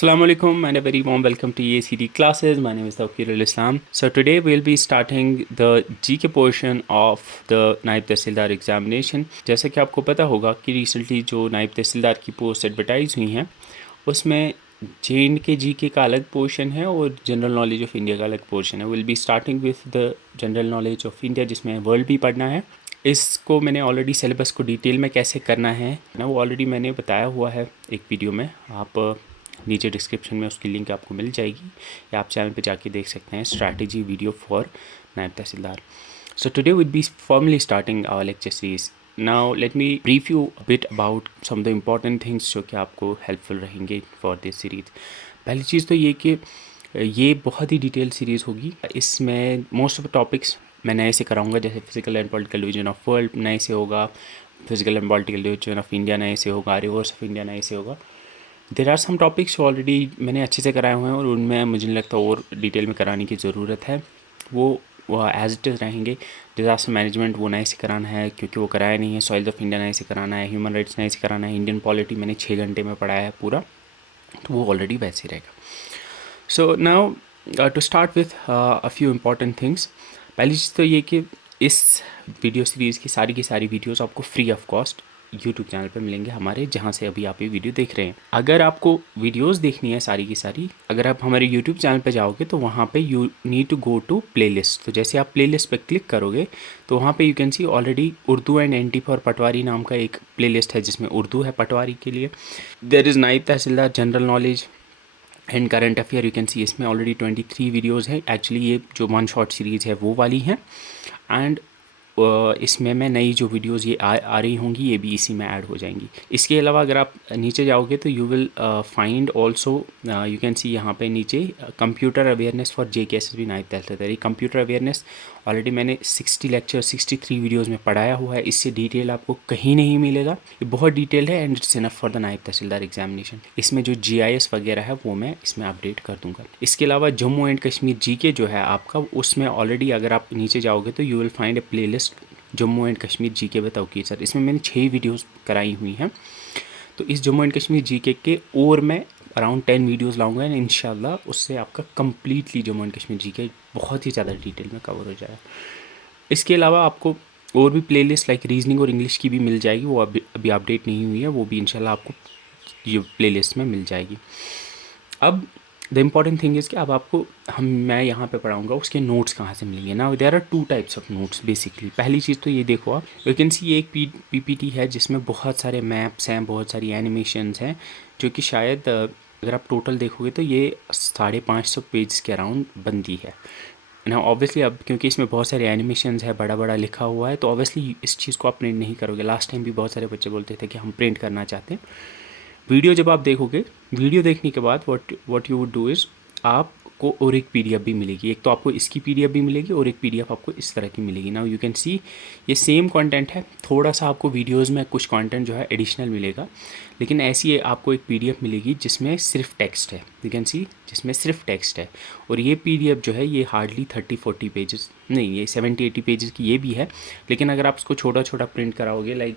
Assalamu alaikum and a very warm welcome to EACD classes. My name is Tawqir Islam. So today we'll be starting the GK portion of the नायब तहसीलदार examination. जैसा कि आपको पता होगा कि recently जो नायब तहसीलदार की पोस्ट एडवर्टाइज़ हुई हैं उसमें JNK GK का अलग पोर्शन है और जनरल नॉलेज ऑफ़ इंडिया का अलग पोर्शन है। Will be starting with the general knowledge of India जिसमें वर्ल्ड भी पढ़ना है। इसको मैंने ऑलरेडी सिलेबस को डिटेल में कैसे करना है ना वो ऑलरेडी मैंने बताया हुआ है एक वीडियो में। आप नीचे डिस्क्रिप्शन में उसकी लिंक आपको मिल जाएगी या आप चैनल पे जाके देख सकते हैं स्ट्रैटेजी वीडियो फॉर नायब तहसीलदार। So today will be formally starting our lecture series. Now let me brief you bit about some of the important things जो कि आपको हेल्पफुल रहेंगे फॉर दिस सीरीज। पहली चीज़ तो ये कि ये बहुत ही डिटेल सीरीज़ होगी। इसमें मोस्ट ऑफ द टॉपिक्स मैं नए से कराऊंगा, जैसे physical and political division of world नए से होगा, physical and political division of India नए से होगा, रिवर्स ऑफ इंडिया नए से होगा। There are some topics already मैंने अच्छे से कराए हुए हैं और उनमें मुझे नहीं लगता और डिटेल में कराने की ज़रूरत है। वो एज इट इज़ रहेंगे। डिज़ास्टर मैनेजमेंट वो नए से कराना है क्योंकि वो कराया नहीं है। सॉइल्स ऑफ इंडिया नए से कराना है। ह्यूमन राइट्स नए से कराना है। इंडियन पॉलिटी मैंने 6 घंटे में पढ़ाया है पूरा, तो वो ऑलरेडी वैसे ही रहेगा। So now to start with a few important things. पहली चीज़ तो ये कि इस वीडियो सीरीज़ की सारी वीडियोज़ आपको free of cost YouTube channel पे मिलेंगे हमारे, जहाँ से अभी आप ये वीडियो देख रहे हैं। अगर आपको वीडियोस देखनी है सारी की सारी, अगर आप हमारे यूट्यूब चैनल पे जाओगे तो वहाँ पे you need to go to playlist. तो जैसे आप प्लेलिस्ट पे क्लिक करोगे तो वहाँ पे you can see already Urdu and NT for पटवारी नाम का एक प्लेलिस्ट है जिसमें उर्दू है पटवारी के लिए। देयर इज़ नायब तहसीलदार general knowledge and current affair, you can see इसमें ऑलरेडी 23 वीडियोज़ है। एक्चुअली ये जो वन शॉट सीरीज़ है वो वाली है एंड इसमें मैं नई जो वीडियोज़ ये आ रही होंगी ये भी इसी में ऐड हो जाएंगी। इसके अलावा अगर आप नीचे जाओगे तो you will find also, you can see यहाँ पे नीचे कंप्यूटर अवेयरनेस फॉर JKSSB नायब तहसीलदार। कंप्यूटर अवेयरनेस ऑलरेडी मैंने 60 लेक्चर 63 वीडियोज़ में पढ़ाया हुआ है। इससे डिटेल आपको कहीं नहीं मिलेगा। ये बहुत डिटेल है and it's enough for the नायब तहसीलदार एग्जामिनेशन। इसमें जो GIS वगैरह है वो मैं इसमें अपडेट कर दूँगा। इसके अलावा जम्मू एंड कश्मीर GK जो है आपका, उसमें ऑलरेडी अगर आप नीचे जाओगे तो you will find a play list Jammu and Kashmir GK with Tauqeer sir. इसमें मैंने 6 वीडियोस कराई हुई हैं। तो इस जम्मू एंड कश्मीर GK के और मैं अराउंड 10 वीडियोस लाऊंगा एंड इंशाल्लाह उससे आपका completely Jammu and Kashmir GK बहुत ही ज़्यादा डिटेल में कवर हो जाएगा। इसके अलावा आपको और भी प्लेलिस्ट लाइक रीजनिंग और इंग्लिश की भी मिल जाएगी। वो अभी अपडेट नहीं हुई है, वो भी इंशाल्लाह आपको ये प्लेलिस्ट में मिल जाएगी। अब द इम्पॉर्टेंट थिंग इज़ कि अब आपको मैं यहाँ पे पढ़ाऊँगा उसके नोट्स कहाँ से मिलेंगे ना। There are 2 types of notes basically. पहली चीज़ तो ये देखो आप, यू कैन सी ये एक PPT है जिसमें बहुत सारे मैप्स हैं, बहुत सारी एनिमेशंस हैं, जो कि शायद अगर आप टोटल देखोगे तो ये 550 पेज के अराउंड बनती है ना। ऑब्वियसली अब क्योंकि इसमें बहुत सारे एनिमेशंस है, बड़ा बड़ा लिखा हुआ है, तो ऑब्वियसली इस चीज़ को आप प्रिंट नहीं करोगे। लास्ट टाइम भी बहुत सारे बच्चे बोलते थे कि हम प्रिंट करना चाहते हैं। वीडियो जब आप देखोगे, वीडियो देखने के बाद what you would do is आपको और एक PDF भी मिलेगी। एक तो आपको इसकी PDF भी मिलेगी और एक PDF आपको इस तरह की मिलेगी। नाउ यू कैन सी ये सेम कंटेंट है, थोड़ा सा आपको वीडियोस में कुछ कंटेंट जो है एडिशनल मिलेगा, लेकिन ऐसी आपको एक PDF मिलेगी जिसमें सिर्फ टेक्स्ट है। यू कैन सी जिसमें सिर्फ टेक्स्ट है। और ये PDF जो है ये हार्डली 30-40 पेजेस नहीं, ये 70-80 पेजेस की ये भी है। लेकिन अगर आप उसको छोटा छोटा प्रिंट कराओगे, लाइक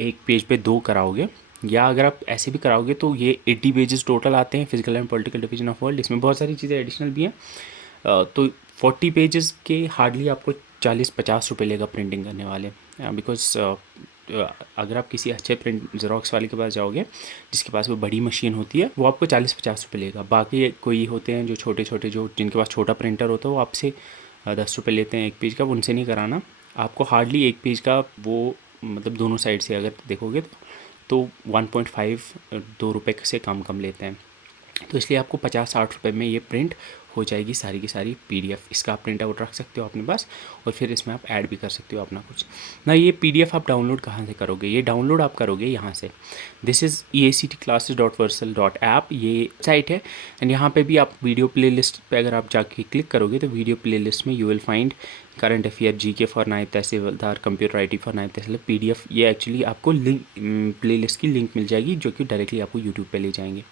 एक पेज पे 2 कराओगे, या अगर आप ऐसे भी कराओगे तो ये 80 पेजेस टोटल आते हैं physical and political division of world. इसमें बहुत सारी चीज़ें एडिशनल भी हैं। तो 40 पेजेस के हार्डली आपको 40-50 रुपये लेगा प्रिंटिंग करने वाले। बिकॉज अगर आप किसी अच्छे प्रिंट ज़ेरॉक्स वाले के पास जाओगे जिसके पास वो बड़ी मशीन होती है, वो आपको 40-50 रुपये लेगा। बाकी कोई होते हैं जो छोटे छोटे जो जिनके पास छोटा प्रिंटर होता है वो आपसे 10 रुपये लेते हैं एक पेज का। उनसे नहीं कराना आपको। हार्डली एक पेज का वो मतलब दोनों साइड से अगर देखोगे तो 1.5-2 रुपये से कम लेते हैं। तो इसलिए आपको 50-60 रुपये में ये प्रिंट हो जाएगी सारी की सारी PDF। इसका आप प्रिंट आउट रख सकते हो अपने पास और फिर इसमें आप ऐड भी कर सकते हो अपना कुछ ना। ये PDF आप डाउनलोड कहाँ से करोगे? ये डाउनलोड आप करोगे यहाँ से। दिस इज़ eactclasses.versal.app, ये साइट है। एंड यहाँ पे भी आप वीडियो प्लेलिस्ट पे अगर आप जाके क्लिक करोगे तो वीडियो प्लेलिस्ट में you will find current affair, GK for नायब तहसीलदार, कंप्यूटर आईटी फॉर नायब तहसीलदार, पीडीएफ, ये एक्चुअली आपको लिंक प्लेलिस्ट की लिंक मिल जाएगी जो कि डायरेक्टली आपको यूट्यूब पे ले जाएंगे।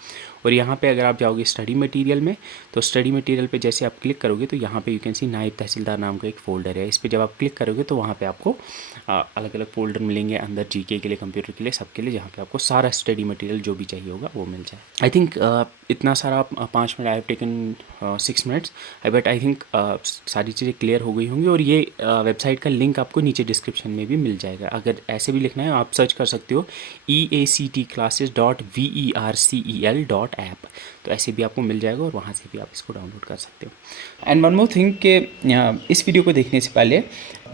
और यहाँ पे अगर आप जाओगे स्टडी मटेरियल में, तो स्टडी मटेरियल पे जैसे आप क्लिक करोगे तो यहाँ पे यू कैन सी नायब तहसीलदार नाम का एक फ़ोल्डर है। इस पर जब आप क्लिक करोगे तो वहाँ पे आपको अलग अलग फ़ोल्डर मिलेंगे अंदर, जीके के लिए, कंप्यूटर के लिए, सबके लिए, जहाँ पे आपको सारा स्टडी मटेरियल जो भी चाहिए होगा वो मिल जाए। आई थिंक इतना सारा 5 minute, I have taken 6 minutes, but I think सारी चीज़ें क्लियर हो गई होंगी। और ये वेबसाइट का लिंक आपको नीचे डिस्क्रिप्शन में भी मिल जाएगा। अगर ऐसे भी लिखना है आप सर्च कर सकते हो eactclasses.vercel.app, तो ऐसे भी आपको मिल जाएगा और वहाँ से भी आप इसको डाउनलोड कर सकते हो। एंड वन मोर थिंग कि इस वीडियो को देखने से पहले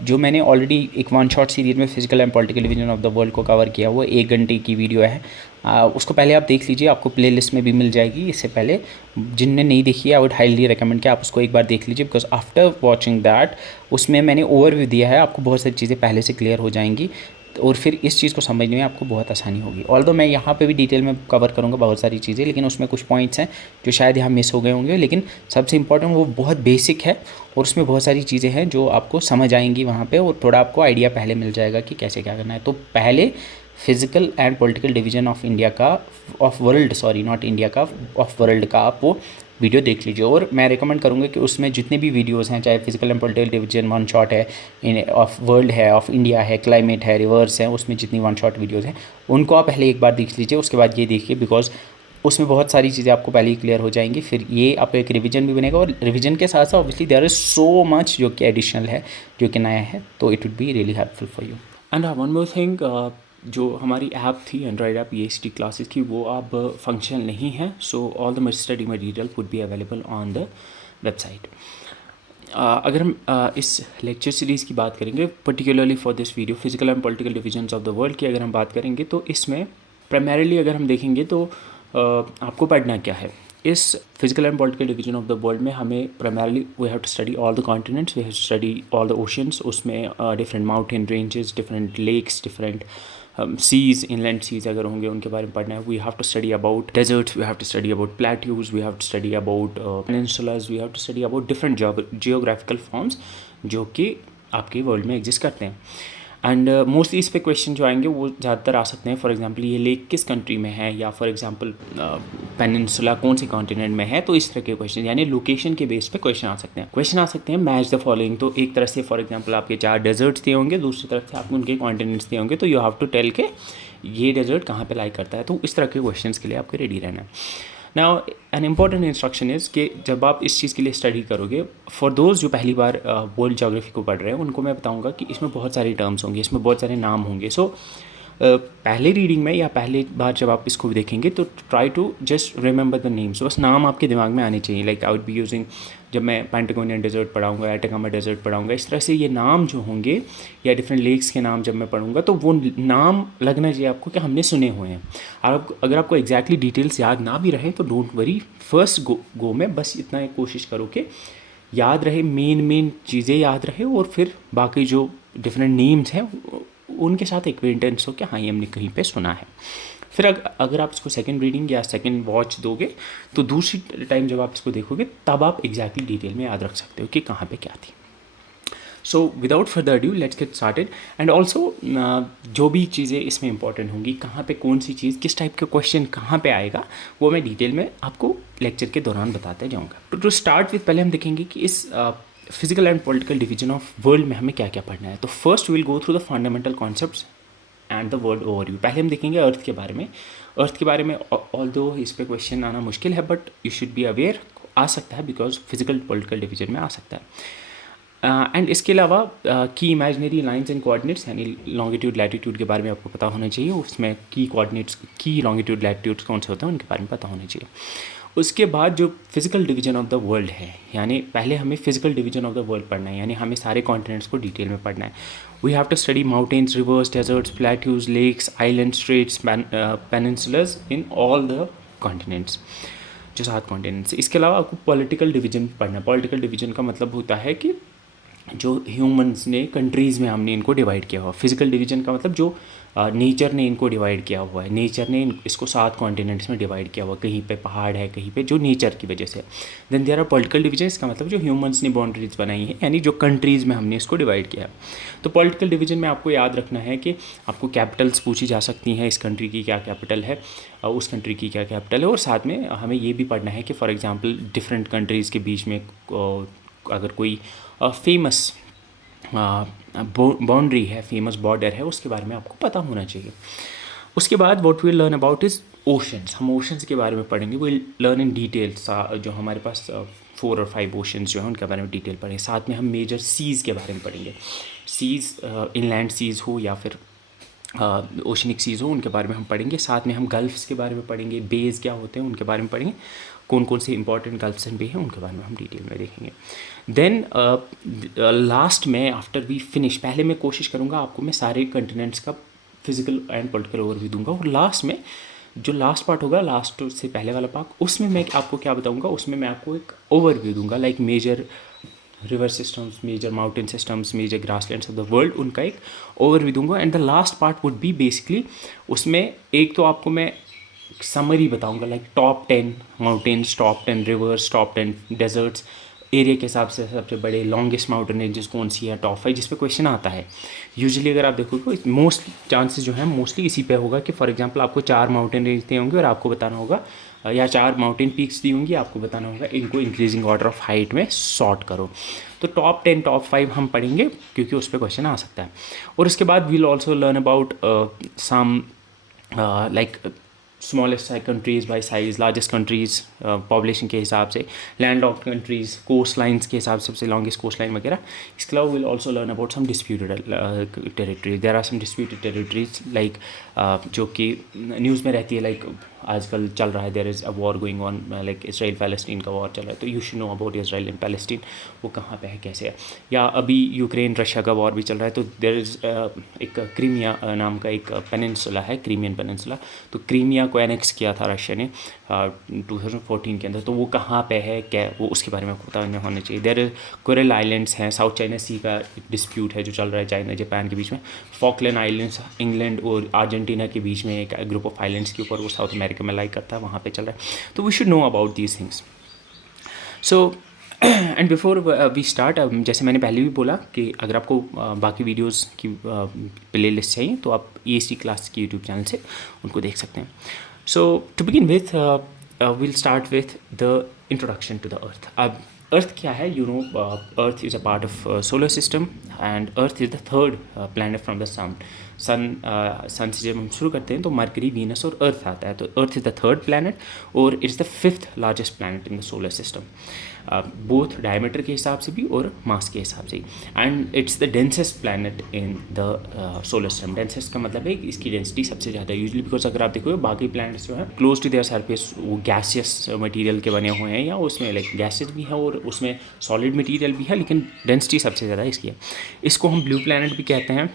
जो मैंने ऑलरेडी एक वन शॉट सीरीज में physical and political division of the world को कवर किया, वो 1 घंटे की वीडियो है। उसको पहले आप देख लीजिए, आपको प्लेलिस्ट में भी मिल जाएगी। इससे पहले जिनने नहीं देखी है, आई वुड हाईली रिकमेंड कि आप उसको एक बार देख लीजिए, बिकॉज आफ्टर वॉचिंग दैट उसमें मैंने ओवरव्यू दिया है, आपको बहुत सारी चीज़ें पहले से क्लियर हो जाएंगी और फिर इस चीज़ को समझने में आपको बहुत आसानी होगी। ऑल्दो मैं यहाँ पे भी डिटेल में कवर करूँगा बहुत सारी चीज़ें, लेकिन उसमें कुछ पॉइंट्स हैं जो शायद यहाँ मिस हो गए होंगे, लेकिन सबसे इंपॉर्टेंट वो बहुत बेसिक है और उसमें बहुत सारी चीज़ें हैं जो आपको समझ आएंगी वहाँ पे, और थोड़ा आपको आइडिया पहले मिल जाएगा कि कैसे क्या करना है। तो पहले physical and political division of India का, of world, sorry not India का, ऑफ वर्ल्ड का आप वो वीडियो देख लीजिए। और मैं रिकमेंड करूँगा कि उसमें जितने भी वीडियोस हैं, चाहे physical and political division one shot है, ऑफ वर्ल्ड है, ऑफ इंडिया है, क्लाइमेट है, रिवर्स है, उसमें जितनी वन शॉट वीडियोस हैं उनको आप पहले एक बार देख लीजिए, उसके बाद ये देखिए, बिकॉज उसमें बहुत सारी चीज़ें आपको पहले ही क्लियर हो जाएंगी। फिर ये आपका एक रिवीजन भी बनेगा, और रिवीजन के साथ साथ obviously there is so much जो कि एडिशनल है, जो कि नया है, तो it would be really helpful for you. And one more thing, जो हमारी ऐप थी एंड्रॉयड ऐप EACT क्लासेस की, वो अब फंक्शनल नहीं है, so all the study material would be available on the website. अगर हम इस लेक्चर सीरीज़ की बात करेंगे, particularly for this video physical and political divisions of the world की अगर हम बात करेंगे, तो इसमें प्राइमरीली अगर हम देखेंगे तो आपको पढ़ना क्या है। इस physical and political division of the world में हमें primarily we have to study all the continents, we have to study all the oceans, उसमें different mountain ranges, different lakes, different seas, inland seas अगर होंगे उनके बारे में पढ़ना है। We have to study about deserts, we have to study about plateaus, we have to study about peninsulas, we have to study about different geographical forms जो कि आपके वर्ल्ड में एग्जिस्ट करते हैं। एंड मोस्टली इस पे क्वेश्चन जो आएंगे वो ज़्यादातर आ सकते हैं, फॉर एग्जांपल ये लेक किस कंट्री में है, या फॉर एग्जांपल पेनिनसुला कौन से कॉन्टिनेंट में है, तो इस तरह के क्वेश्चन, यानी लोकेशन के बेस पे क्वेश्चन आ सकते हैं। क्वेश्चन आ सकते हैं मैच द फॉलोइंग, तो एक तरह से फॉर एग्जांपल आपके 4 डेजर्ट्स दिए होंगे, दूसरी तरफ से आपको उनके कॉन्टिनेंट्स दिए होंगे, तो यू हैव टू टेल के ये डेजर्ट कहाँ पे लाई करता है। तो इस तरह के क्वेश्चन के लिए आपको रेडी रहना है। Now an important instruction is कि जब आप इस चीज़ के लिए स्टडी करोगे, फॉर दोज जो पहली बार वर्ल्ड ज्योग्राफी को पढ़ रहे हैं, उनको मैं बताऊंगा कि इसमें बहुत सारे टर्म्स होंगे, इसमें बहुत सारे नाम होंगे। सो पहले रीडिंग में या पहले बार जब आप इसको देखेंगे तो try to just remember the names, बस नाम आपके दिमाग में आने चाहिए। Like I would be using, जब मैं पैंटागोनियन डेजर्ट पढ़ाऊंगा, एटाकामा डेजर्ट पढ़ाऊंगा, इस तरह से ये नाम जो होंगे या डिफरेंट लेक्स के नाम जब मैं पढ़ूंगा तो वो नाम लगना चाहिए आपको कि हमने सुने हुए हैं। और अगर आपको एग्जैक्टली डिटेल्स याद ना भी रहे तो डोंट वरी, फर्स्ट गो में बस इतना एक कोशिश करो कि याद रहे, मेन चीज़ें याद रहे, और फिर बाकी जो डिफरेंट नेम्स हैं उनके साथ एक्वेंटेंस हो कि हाँ ये हमने कहीं पे सुना है। फिर अगर आप इसको सेकंड रीडिंग या सेकंड वॉच दोगे तो दूसरी टाइम जब आप इसको देखोगे तब आप एग्जैक्टली डिटेल में याद रख सकते हो कि कहाँ पे क्या थी। So without further due let's get started. And also जो भी चीज़ें इसमें इंपॉर्टेंट होंगी, कहाँ पे कौन सी चीज़, किस टाइप का क्वेश्चन कहाँ पे आएगा, वो मैं डिटेल में आपको लेक्चर के दौरान बताते जाऊँगा। टू स्टार्ट विथ, पहले हम देखेंगे कि इस physical and political division of world में हमें क्या क्या पढ़ना है। तो first will go through the fundamental concepts and the world overview. पहले हम देखेंगे अर्थ के बारे में। अर्थ के बारे में ऑल्दो इस पे क्वेश्चन आना मुश्किल है, but you should be aware, आ सकता है बिकॉज फिजिकल पॉलिटिकल डिवीजन में आ सकता है। एंड इसके अलावा की इमेजिनरी लाइंस एंड कोऑर्डिनेट्स, यानी लॉन्गिट्यूड लैटिट्यूड के बारे में आपको पता होना चाहिए। उसमें की कोऑर्डिनेट्स, की लॉन्गिट्यूड लैटिट्यूड्स कौन से होते हैं उनके बारे में पता होना चाहिए। उसके बाद जो physical division of the world है, यानी पहले हमें physical division of the world पढ़ना है, यानी हमें सारे कॉन्टिनेंट्स को डिटेल में पढ़ना है। We have to study mountains, rivers, deserts, plateaus, lakes, island, straits, peninsulas in all the continents, जो 7 कॉन्टिनेंट्स। इसके अलावा आपको पॉलिटिकल डिवीजन पढ़ना है। पॉलिटिकल डिवीजन का मतलब होता है कि जो ह्यूमंस ने कंट्रीज़ में हमने इनको डिवाइड किया हुआ। फिजिकल डिवीजन का मतलब जो नेचर ने इनको डिवाइड किया हुआ है, नेचर ने इसको 7 कॉन्टिनेंट्स में डिवाइड किया हुआ, कहीं पे पहाड़ है, कहीं पे जो नेचर की वजह से। Then there are political division, इसका मतलब जो ह्यूमंस ने बाउंड्रीज बनाई है, यानी जो कंट्रीज़ में हमने इसको डिवाइड किया है। तो पॉलिटिकल डिवीजन में आपको याद रखना है कि आपको कैपिटल्स पूछी जा सकती हैं, इस कंट्री की क्या कैपिटल है, उस कंट्री की क्या कैपिटल है, और साथ में हमें ये भी पढ़ना है कि फॉर एग्जांपल डिफरेंट कंट्रीज़ के बीच में अगर कोई फेमस बाउंड्री है, फेमस बॉर्डर है, उसके बारे में आपको पता होना चाहिए। उसके बाद what we learn about is oceans, हम ओशंस के बारे में पढ़ेंगे। वी लर्न इन डिटेल्स, जो हमारे पास 4 और 5 ओशंस जो हैं उनके बारे में डिटेल पढ़ेंगे। साथ में हम मेजर सीज़ के बारे में पढ़ेंगे, सीज़ इनलैंड सीज़ हो या फिर ओशनिक सीज़ हो, उनके बारे में हम पढ़ेंगे। साथ में हम गल्फ्स के बारे में पढ़ेंगे, बेज क्या होते हैं उनके बारे में पढ़ेंगे, कौन कौन से इंपॉर्टेंट गल्फ्स एंड बे हैं उनके बारे में हम डिटेल में देखेंगे। देन लास्ट में आफ्टर वी फिनिश, पहले मैं कोशिश करूँगा आपको मैं सारे कंटिनेंट्स का फिजिकल एंड पॉलिटिकल ओवरव्यू दूंगा, और लास्ट में जो लास्ट पार्ट होगा, लास्ट से पहले वाला पार्ट, उसमें मैं आपको क्या बताऊंगा, उसमें मैं आपको एक ओवरव्यू दूंगा, like major river systems, major mountain systems, major grasslands of the world, उनका एक ओवरव्यू दूंगा। And the last part would be basically, उसमें एक तो आपको मैं समरी बताऊंगा, like top 10 mountains, top 10 rivers, top 10 deserts, area के हिसाब से सबसे बड़े लॉन्गेस्ट माउंटेन रेंजेस कौन सी है, टॉप 5, जिस पे क्वेश्चन आता है। यूजुअली अगर आप देखोगे मोस्ट चांसेस जो है मोस्टली इसी पे होगा कि फॉर एग्जांपल आपको 4 माउंटेन रेंज दिए होंगे और आपको बताना होगा, या 4 माउंटेन पीक्स दी होंगी, आपको बताना होगा इनको इंक्रीजिंग ऑर्डर ऑफ हाइट में सॉर्ट करो। तो टॉप 10 टॉप 5 हम पढ़ेंगे क्योंकि उस पर क्वेश्चन आ सकता है। और उसके बाद we'll also learn about some like smallest countries by size, largest countries population के हिसाब से, landlocked countries, coastlines के हिसाब से सबसे लॉन्गेस्ट कोस्ट लाइन वगैरह। इसके अलावा will also learn about some disputed territories, there are some disputed territories like जो कि न्यूज़ में रहती है, लाइक आजकल चल रहा है, there is a war going on, like Israel Palestine का वॉर चल रहा है, तो you should know about Israel and Palestine, वो कहाँ पे है, कैसे है। या अभी यूक्रेन रशिया का वॉर भी चल रहा है, तो देयर इज़ एक क्रीमिया नाम का एक पेनिनसुला है, क्रीमियन पेनिनसुला, तो क्रीमिया को एनेक्स किया था रशिया ने 2014 के अंदर, तो वो कहाँ पे है, क्या वो, उसके बारे में आपको पता होना चाहिए। देयर कोरल आइलैंड्स हैं, साउथ चाइना सी का डिस्प्यूट है जो चल रहा है चाइना जापान के बीच में, फॉकलैंड आइलैंड्स इंग्लैंड और अर्जेंटीना के बीच में एक ग्रुप ऑफ आइलैंड्स के ऊपर, वो साउथ अमेरिका में लाई करता है, वहाँ पे चल रहा है। तो we should know about these things. So and before we start, जैसे मैंने पहले भी बोला कि अगर आपको बाकी वीडियोस की प्ले लिस्ट चाहिए तो आप ESD क्लास की यूट्यूब चैनल से उनको देख सकते हैं। So to begin with will start with the introduction to the earth. अब अर्थ क्या है, you know, earth is a part of solar system and earth is the third planet from the sun से जब हम शुरू करते हैं तो मरकरी, वीनस और अर्थ आता है, तो earth is the third planet और it's the 5th largest planet in the solar system, both diameter के हिसाब से भी और मास के हिसाब से, and it's the densest planet in the solar system. Densest का मतलब है कि इसकी डेंसिटी सबसे ज़्यादा यूजली, बिकॉज अगर आप देखोगे बाकी प्लैनेट्स जो है क्लोज टू देयर सरफेस वो गैसियस मटेरियल के बने हुए हैं, या उसमें लाइक गैसेस भी है और उसमें सॉलिड मटेरियल भी है, लेकिन डेंसिटी सबसे ज़्यादा इसकी है। इसको हम ब्लू प्लैनेट भी कहते हैं,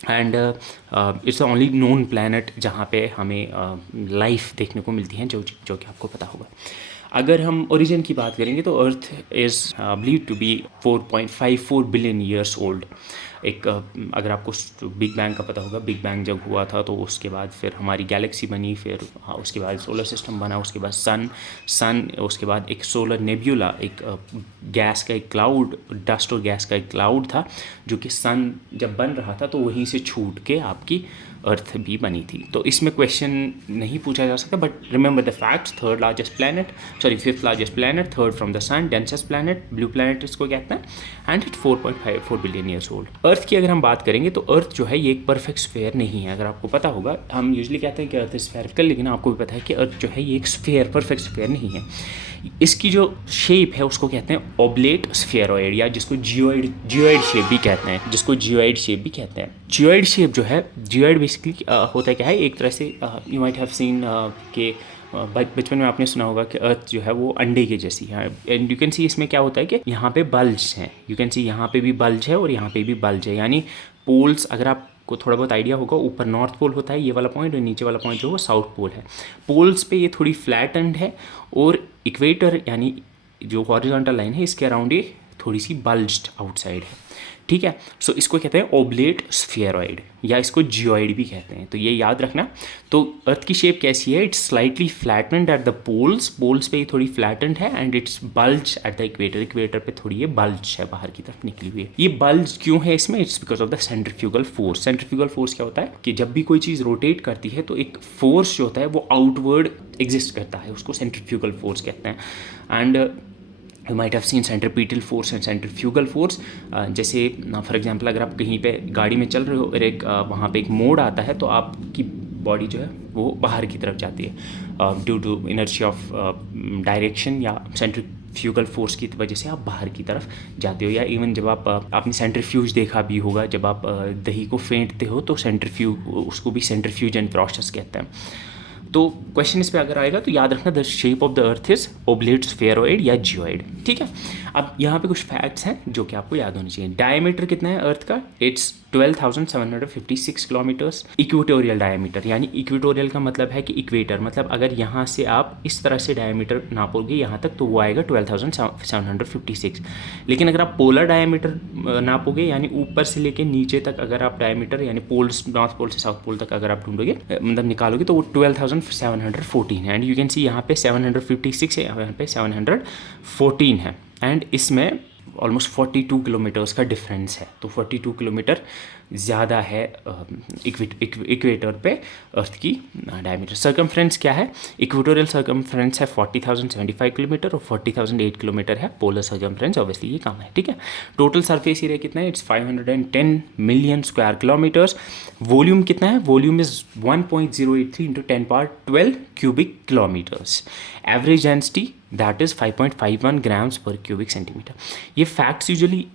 and it's the only known planet जहाँ पे हमें लाइफ देखने को मिलती है, जो कि आपको पता होगा। अगर हम ओरिजिन की बात करेंगे तो earth is believed to be 4.54 billion years old. एक अगर आपको बिग बैंग का पता होगा, बिग बैंग जब हुआ था तो उसके बाद फिर हमारी गैलेक्सी बनी, फिर उसके बाद सोलर सिस्टम बना, उसके बाद सन, उसके बाद एक सोलर नेब्यूला, एक गैस का एक क्लाउड, डस्ट और गैस का एक क्लाउड था जो कि सन जब बन रहा था तो वहीं से छूट के आपकी अर्थ भी बनी थी। तो इसमें क्वेश्चन नहीं पूछा जा सकता, but remember the facts, 3rd largest planet, sorry 5th largest planet, 3rd from the sun, densest planet, blue planet इसको कहते हैं, and it 4.54 billion years old. Earth की अगर हम बात करेंगे तो अर्थ जो है ये एक परफेक्ट स्फेयर नहीं है। अगर आपको पता होगा, हम यूजुअली कहते हैं कि अर्थ स्फेरिकल, लेकिन आपको भी पता है कि अर्थ जो है ये एक स्फेयर, परफेक्ट स्फेयर नहीं है। इसकी जो शेप है उसको कहते हैं ओब्लेट स्फेरॉइड, या जिसको जियोइड शेप भी कहते हैं, जियोइड शेप जो है, जियोइड बेसिकली होता है क्या है, एक तरह से यू माइट हैव सीन के बचपन में आपने सुना होगा कि अर्थ जो है वो अंडे के जैसी है, एंड यू कैन सी इसमें क्या होता है कि यहाँ पे बल्ज हैं, यू कैन सी यहाँ पे भी बल्ज है और यहाँ पे भी बल्ज है, यानी पोल्स, अगर आपको थोड़ा बहुत आइडिया होगा, ऊपर नॉर्थ पोल होता है ये वाला पॉइंट, और नीचे वाला पॉइंट जो है साउथ पोल है। पोल्स पे ये थोड़ी फ्लैट एंड है, और इक्वेटर यानी जो हॉरिजॉन्टल लाइन है इसके अराउंड ये थोड़ी सी बल्ज्ड आउटसाइड है, ठीक है। सो इसको कहते हैं ओब्लेट स्फेयरॉइड या इसको जियोइड भी कहते हैं, तो ये याद रखना। तो अर्थ की शेप कैसी है, it's slightly flattened at the poles, poles पे ये थोड़ी फ्लैटेंड है, and it's bulge at the equator, equator पे थोड़ी ये बल्ज है, बाहर की तरफ निकली हुई है। ये बल्ज क्यों है इसमें, it's because of the centrifugal force. Centrifugal force क्या होता है कि जब भी कोई चीज़ रोटेट करती है तो एक फोर्स जो होता है वो आउटवर्ड एग्जिस्ट करता है, उसको सेंट्रीफ्यूगल फोर्स कहते हैं। And you might have seen centripetal force and centrifugal force. जैसे फॉर एग्जांपल अगर आप कहीं पे गाड़ी में चल रहे हो और एक वहाँ पे एक मोड़ आता है तो आपकी बॉडी जो है वो बाहर की तरफ जाती है due to inertia of direction या सेंट्रीफ्यूगल फोर्स की वजह से आप बाहर की तरफ जाते हो। या इवन जब आपने सेंट्रीफ्यूज देखा भी होगा, जब आप दही को फेंटते हो तो सेंट्रीफ्यूज, उसको भी सेंट्रीफ्यूजन प्रोसेस कहते हैं। तो क्वेश्चन इस पे अगर आएगा तो याद रखना the shape of the earth is oblate spheroid या जियोइड, ठीक है। अब यहाँ पे कुछ फैक्ट्स हैं जो कि आपको याद होने चाहिए। डायमीटर कितना है अर्थ का, इट्स 12,756 किलोमीटर्स। इक्वेटोरियल डायमीटर, यानी इक्वेटोरियल का मतलब है कि इक्वेटर, मतलब अगर यहाँ से आप इस तरह से डायमीटर नापोगे यहाँ तक तो वो आएगा 12,756। लेकिन अगर आप पोलर डायमीटर नापोगे, यानी ऊपर से लेके नीचे तक अगर आप डायमीटर यानी पोल्स, नॉर्थ पोल से साउथ पोल तक अगर आप ढूंढोगे, मतलब निकालोगे, तो वो 12,714 है। एंड यू कैन सी यहाँ पे 756 है, यहाँ पे 714 है, एंड इसमें ऑलमोस्ट 42 किलोमीटर्स का डिफरेंस है। तो 42 किलोमीटर ज़्यादा है इक्वेटर पे अर्थ की डायमीटर। सर्कमफ्रेंस क्या है, इक्वेटोरियल सर्कमफ्रेंस है 40,075 किलोमीटर और 40,008 किलोमीटर है पोलर सर्कमफ्रेंस, ऑब्वियसली ये कम है, ठीक है। टोटल सरफेस एरिया कितना है, it's 510 million square kilometres. Volume कितना है, volume is 1.083 into 10⁻12 cubic kilometres. Average density that is 5.51 grams पर क्यूबिक सेंटीमीटर। ये फैक्ट्स यूजुअली,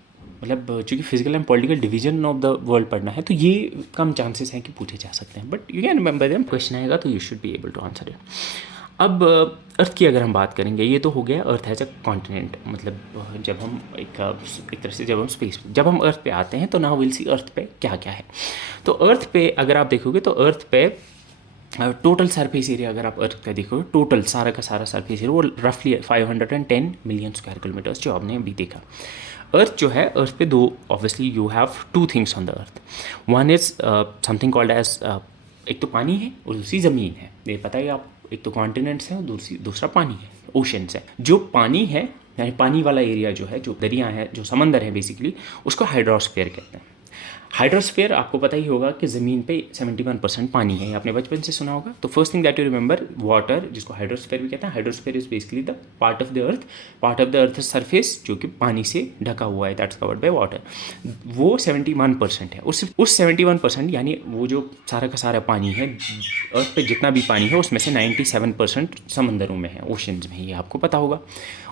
मतलब चूँकि physical and political division of the world पढ़ना है तो ये कम चांसेस हैं कि पूछे जा सकते हैं, but you can remember them. Question आएगा तो you should be able to answer it. अब अर्थ की अगर हम बात करेंगे, ये तो हो गया अर्थ एज अ कॉन्टिनेंट, मतलब जब हम एक तरह से जब हम स्पेस, जब हम अर्थ पे आते हैं तो नाउ विल सी अर्थ पे क्या क्या है। तो अर्थ पे अगर आप देखोगे तो अर्थ पे टोटल सरफेस एरिया अगर आप अर्थ का देखो, टोटल सारा का सारा सरफेस एरिया वो रफली 510 मिलियन स्क्वायर किलोमीटर्स जो आपने अभी देखा। अर्थ जो है, अर्थ पे दो, obviously you have two things on the earth. One is something called as, एक तो पानी है और दूसरी ज़मीन है, ये पता है आप, एक तो कॉन्टिनेंट्स हैं और दूसरा पानी है, ओशंस है। जो पानी है यानी पानी वाला एरिया जो है, जो दरिया है, जो समंदर है बेसिकली, उसको हाइड्रोस्फीयर कहते हैं। हाइड्रोस्फीयर आपको पता ही होगा कि ज़मीन पे 71% पानी है, आपने बचपन से सुना होगा। तो first thing that you remember, water, जिसको हाइड्रोस्फीयर भी कहते हैं। Hydrosphere is basically the part of the earth surface जो कि पानी से ढका हुआ है, दैट्स कवर्ड बाय वाटर। वो 71% है। उस 71% यानी वो जो सारा का सारा पानी है अर्थ पे, जितना भी पानी है उसमें से 97% समंदरों में है, ओशंस में, ये आपको पता होगा।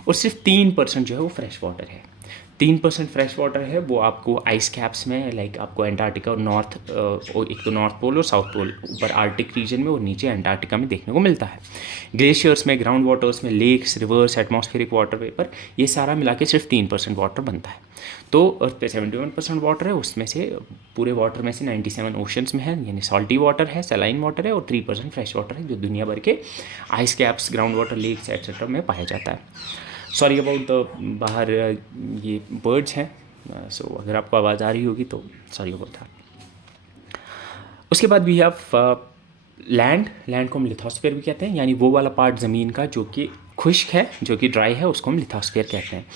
और सिर्फ 3% जो है वो फ्रेश वाटर है। 3% फ्रेश वाटर है वो आपको आइस कैप्स में, लाइक आपको एंटार्क्टिका और नॉर्थ, एक तो नॉर्थ पोल और साउथ पोल, ऊपर आर्टिक रीजन में और नीचे एंटार्क्टिका में देखने को मिलता है। ग्लेशियर्स में, ग्राउंड वाटर्स में, lakes, rivers, atmospheric water vapour, ये सारा मिला के सिर्फ 3% वाटर बनता है। तो अर्थ पे 71% वाटर है, उसमें से पूरे वाटर में से 97 ओशंस में है, यानी सॉल्टी वाटर है, सलाइन वाटर है, और 3% फ्रेश वाटर है जो दुनिया भर के ice caps, ground water, lakes etcetera में पाया जाता है। सॉरी अबाउट द बाहर ये बर्ड्स हैं, सो अगर आपको आवाज़ आ रही होगी तो सॉरी अबाउट दैट। उसके बाद भी हैव लैंड को हम लिथोस्फीयर भी कहते हैं, यानी वो वाला पार्ट ज़मीन का जो कि खुश्क है, जो कि ड्राई है, उसको हम लिथोस्फीयर कहते हैं।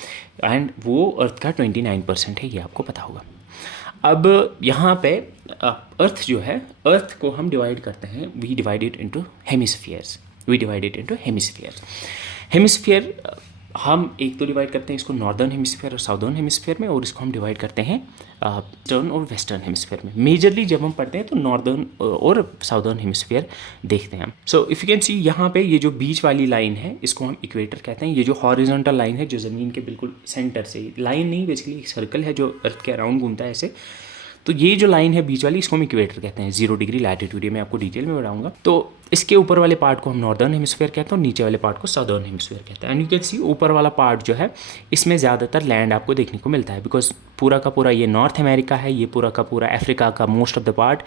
एंड वो अर्थ का 29% है, ये आपको पता होगा। अब यहाँ पे अर्थ जो है, अर्थ को हम डिवाइड करते हैं, we divide it into hemispheres. Hemisphere हम एक तो डिवाइड करते हैं इसको नॉर्दर्न हेमिस्फीयर और साउदर्न हेमिस्फीयर में, और इसको हम डिवाइड करते हैं ईस्टर्न और वेस्टर्न हेमिस्फीयर में। मेजरली जब हम पढ़ते हैं तो नॉर्दर्न और साउदर्न हेमिस्फीयर देखते हैं हम। So if you can see, यहाँ पे ये जो बीच वाली लाइन है इसको हम इक्वेटर कहते हैं। ये जो हॉरिजॉन्टल लाइन है जो ज़मीन के बिल्कुल सेंटर से, लाइन नहीं बेसिकली एक सर्कल है जो अर्थ के अराउंड घूमता है ऐसे, तो ये जो लाइन है बीच वाली इसको हम इक्वेटर कहते हैं। 0 डिग्री लैटिट्यूड, मैं आपको डिटेल में बताऊंगा। तो इसके ऊपर वाले पार्ट को हम नॉर्दर्न हेमिस्फीयर कहते हैं और नीचे वाले पार्ट को साउदर्न हेमिस्फीयर कहते हैं। एंड यू कैन सी ऊपर वाला पार्ट जो है इसमें ज़्यादातर लैंड आपको देखने को मिलता है, बिकॉज पूरा का पूरा ये नॉर्थ अमेरिका है, ये पूरा का पूरा अफ्रीका का मोस्ट ऑफ द पार्ट,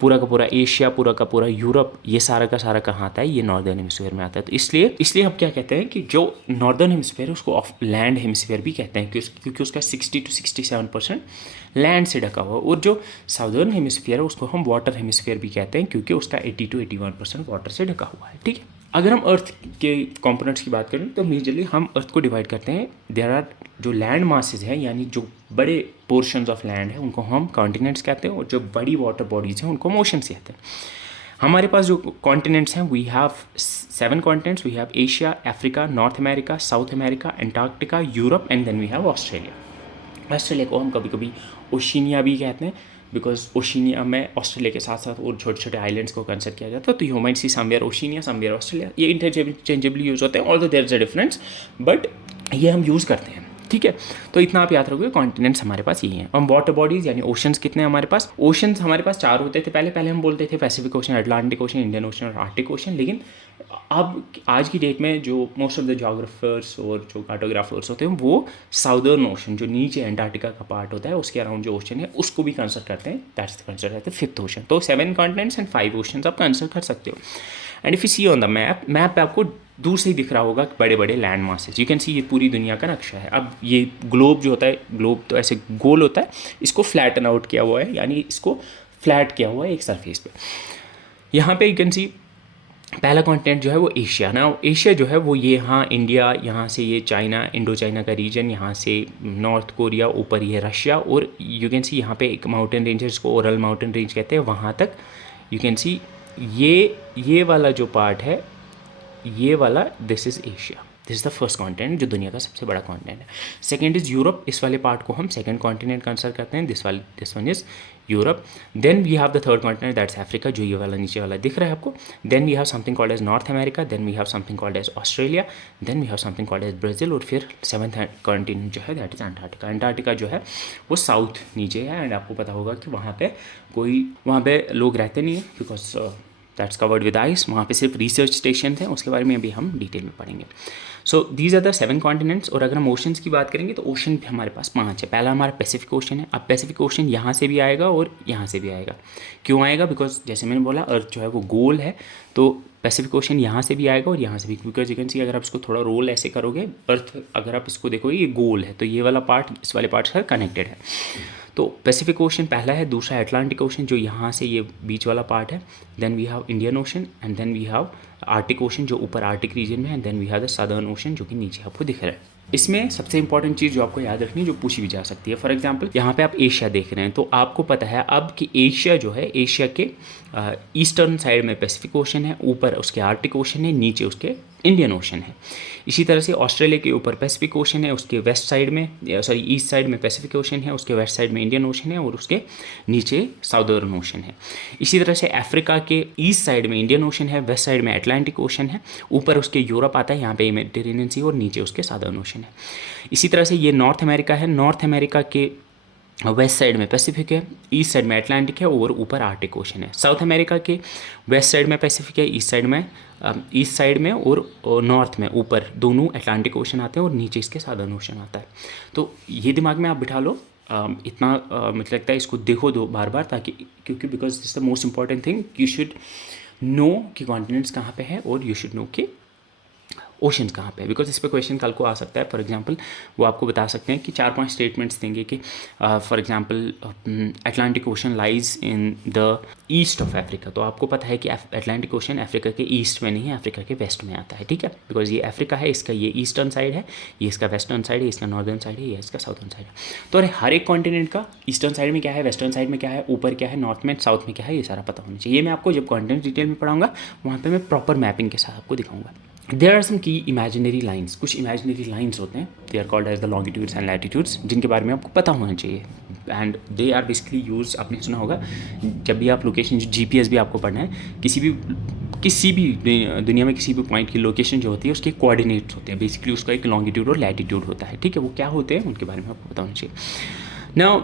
पूरा का पूरा एशिया, पूरा का पूरा यूरोप, ये सारा का सारा कहाँ आता है, ये नॉर्दर्न हेमिस्फीयर में आता है। तो इसलिए हम क्या कहते हैं कि जो नॉर्दर्न हेमिस्फीयर है उसको ऑफ लैंड हेमिस्फीयर भी कहते हैं, क्योंकि उसका 60 to 67% लैंड से ढका हुआ है। और जो साउदर्न हेमिस्फीयर है उसको हम वाटर हेमिस्फीयर भी कहते हैं, क्योंकि उसका 80 to 81% वाटर से ढका हुआ है। ठीक है, अगर हम अर्थ के कंपोनेंट्स की बात करें तो मेजरली हम अर्थ को डिवाइड करते हैं। देयर आर जो लैंड मासेज हैं, यानी जो बड़े पोर्शंस ऑफ लैंड है उनको हम कॉन्टिनेंट्स कहते हैं, और जो बड़ी वाटर बॉडीज़ हैं उनको हम ओशंस कहते हैं। हमारे पास जो कॉन्टिनेंट्स हैं, we have 7 continents. We have Asia, Africa, North America, South America, Antarctica, Europe and then we have Australia. Australia को हम कभी कभी ओशिनिया भी कहते हैं, बिकॉज ओशिनिया में ऑस्ट्रेलिया के साथ साथ और छोटे छोटे आइलैंड्स को कंसिडर किया जाता है। तो you might see somewhere Oceania, somewhere Australia, ये इंटरचेंजेबली यूज़ होते हैं, although there is a difference, but ये हम यूज़ करते हैं। ठीक है, तो इतना आप याद रखोगे, कॉन्टिनेंट्स हमारे पास यही हैं। हम वाटर बॉडीज़ यानी ओशंस कितने हैं हमारे पास? ओशंस हमारे पास 4 होते थे पहले हम बोलते थे Pacific Ocean, Atlantic ocean, Indian ocean और आर्टिक ओशन। लेकिन अब आज की डेट में जो मोस्ट ऑफ द जोग्राफर्स और जो कार्टोग्राफर्स होते हैं वो साउदर्न ओशन, जो नीचे एंटार्क्टिका का पार्ट होता है उसके अराउंड जो ओशन है उसको भी कंसिडर करते हैं। दैट्स कंसिडर करते हैं 5th ओशन। तो 7 कॉन्टिनेंट्स एंड 5 ओशंस आप कंसिडर कर सकते हो। And if you see on the map पे आपको दूर से ही दिख रहा होगा बड़े बड़े land masses. You can see ये पूरी दुनिया का नक्शा है। अब ये ग्लोब जो होता है, ग्लोब तो ऐसे गोल होता है, इसको फ्लैटन आउट किया हुआ है, यानी इसको फ्लैट किया हुआ है एक सरफेस पे। यहाँ पे यू कैन सी पहला कॉन्टिनेंट जो है वो एशिया ना। एशिया जो है वो ये यहाँ इंडिया, यहाँ से ये चाइना, इंडो चाइना का रीजन, यहाँ से नॉर्थ कोरिया, ऊपर ये रशिया, और यू कैन सी यहाँ पे एक माउंटेन रेंज है जिसको ओरल माउंटेन रेंज कहते हैं, वहाँ तक यू कैन सी ये वाला जो पार्ट है, ये वाला, this is Asia. This is the first continent जो दुनिया का सबसे बड़ा कॉन्टिनेंट है। सेकेंड इज़ यूरोप, इस वाले पार्ट को हम सेकेंड कॉन्टिनेंट कंसिडर करते हैं। This one is Europe. Then we have the third continent, that's Africa, जो ये वाला नीचे वाला दिख रहा है आपको। Then we have something called as North America, then we have something called as Australia, then we have something called as Brazil, और फिर 7th कॉन्टिनेंट जो है दैट इज़ अंटार्कटिका। अंटार्कटिका जो है वो साउथ नीचे है, एंड आपको पता होगा कि वहाँ पे लोग रहते नहीं हैं, because that's covered with ice. वहाँ पे सिर्फ रिसर्च स्टेशन हैं, उसके बारे में अभी हम डिटेल में पढ़ेंगे। So these are the 7 continents. और अगर हम ओशंस की बात करेंगे तो ओशन भी हमारे पास 5 है। पहला हमारा पैसिफिक ओशन है। अब पैसिफिक ओशन यहाँ से भी आएगा और यहाँ से भी आएगा। क्यों आएगा? बिकॉज जैसे मैंने बोला, अर्थ जो है वो गोल है, तो पैसिफिक ओशन यहाँ से भी आएगा और यहाँ से भी, बिकॉज यू कैन सी अगर आप इसको थोड़ा रोल ऐसे करोगे, अर्थ अगर आप इसको देखोगे ये गोल है, तो ये वाला पार्ट इस वाले पार्ट से कनेक्टेड है। तो पैसिफिक ओशन पहला है, दूसरा अटलांटिक ओशन जो यहाँ से ये बीच वाला पार्ट है, then we have Indian ocean, and then we have arctic ocean जो ऊपर आर्टिक रीजन में है, then we have the southern ocean जो कि नीचे आपको दिख रहा है। इसमें सबसे इंपॉर्टेंट चीज़ जो आपको याद रखनी है, जो पूछी भी जा सकती है, फॉर एग्जांपल यहाँ पे आप एशिया देख रहे हैं, तो आपको पता है अब कि एशिया जो है, एशिया के ईस्टर्न साइड में पैसिफिक ओशन है, ऊपर उसके आर्टिक ओशन है, नीचे उसके इंडियन ओशन है। इसी तरह से ऑस्ट्रेलिया के ऊपर पैसिफिक ओशन है, उसके वेस्ट साइड में, सॉरी ईस्ट साइड में पैसिफिक ओशन है, उसके वेस्ट साइड में इंडियन ओशन है, और उसके नीचे साउदर्न ओशन है। इसी तरह से अफ्रीका के ईस्ट साइड में इंडियन ओशन है, वेस्ट साइड में अटलांटिक ओशन है, ऊपर उसके यूरोप आता है, यहाँ पे मेडिटेरेनियन सी, और नीचे उसके साउदर्न ओशन है। इसी तरह से ये नॉर्थ अमेरिका है। नॉर्थ अमेरिका के वेस्ट साइड में पैसिफिक है, ईस्ट साइड में अटलांटिक है, और ऊपर आर्टिक ओशन है। साउथ अमेरिका के वेस्ट साइड में पैसिफिक है, ईस्ट साइड में और नॉर्थ में ऊपर दोनों अटलांटिक ओशन आते हैं, और नीचे इसके साउदर्न ओशन आता है। तो ये दिमाग में आप बिठा लो, इतना मुझे लगता है इसको देखो दो बार बार, ताकि क्योंकि because this the most important thing, you should no कि कॉन्टिनेंट्स कहाँ पे हैं, और यू शुड नो कि ओशंस कहाँ पे है, बिकॉज इस पर क्वेश्चन कल को आ सकता है। फॉर एग्जांपल वो आपको बता सकते हैं कि 4-5 स्टेटमेंट्स देंगे कि for example Atlantic ocean lies in the east of Africa. तो आपको पता है कि अटलांटिक ओशन अफ्रीका के ईस्ट में नहीं है, अफ्रीका के वेस्ट में आता है। ठीक है, बिकॉज ये अफ्रीका है, इसका ये ईस्टर्न साइड है, ये इसका वेस्टर्न साइड है, इसका नॉर्दर्न साइड है, ये इसका साउथर्न साइड है। तो अरे हर एक कॉन्टिनेंट का ईस्टर्न साइड में क्या है, वेस्टर्न साइड में क्या है, ऊपर क्या है, नॉर्थ में, साउथ में क्या है, ये सारा पता होना चाहिए। ये मैं आपको जब कॉन्टिनेंट डिटेल में पढ़ाऊंगा वहाँ पर मैं प्रॉपर मैपिंग के साथ आपको दिखाऊंगा। There are some key imaginary lines, कुछ इमेजिनरी लाइन्स होते हैं, they are called as the longitudes and latitudes, जिनके बारे में आपको पता होना चाहिए। And they are basically use, आपने सुना होगा जब भी आप लोकेशन, GPS भी आपको पढ़ना है, किसी भी दुनिया में किसी भी पॉइंट की लोकेशन जो होती है उसके कोऑर्डिनेट्स होते हैं, बेसिकली उसका एक लॉन्गिट्यूड और लैटिट्यूड होता है। ठीक है, वो क्या होते हैं उनके बारे में आपको पता होना चाहिए। नाउ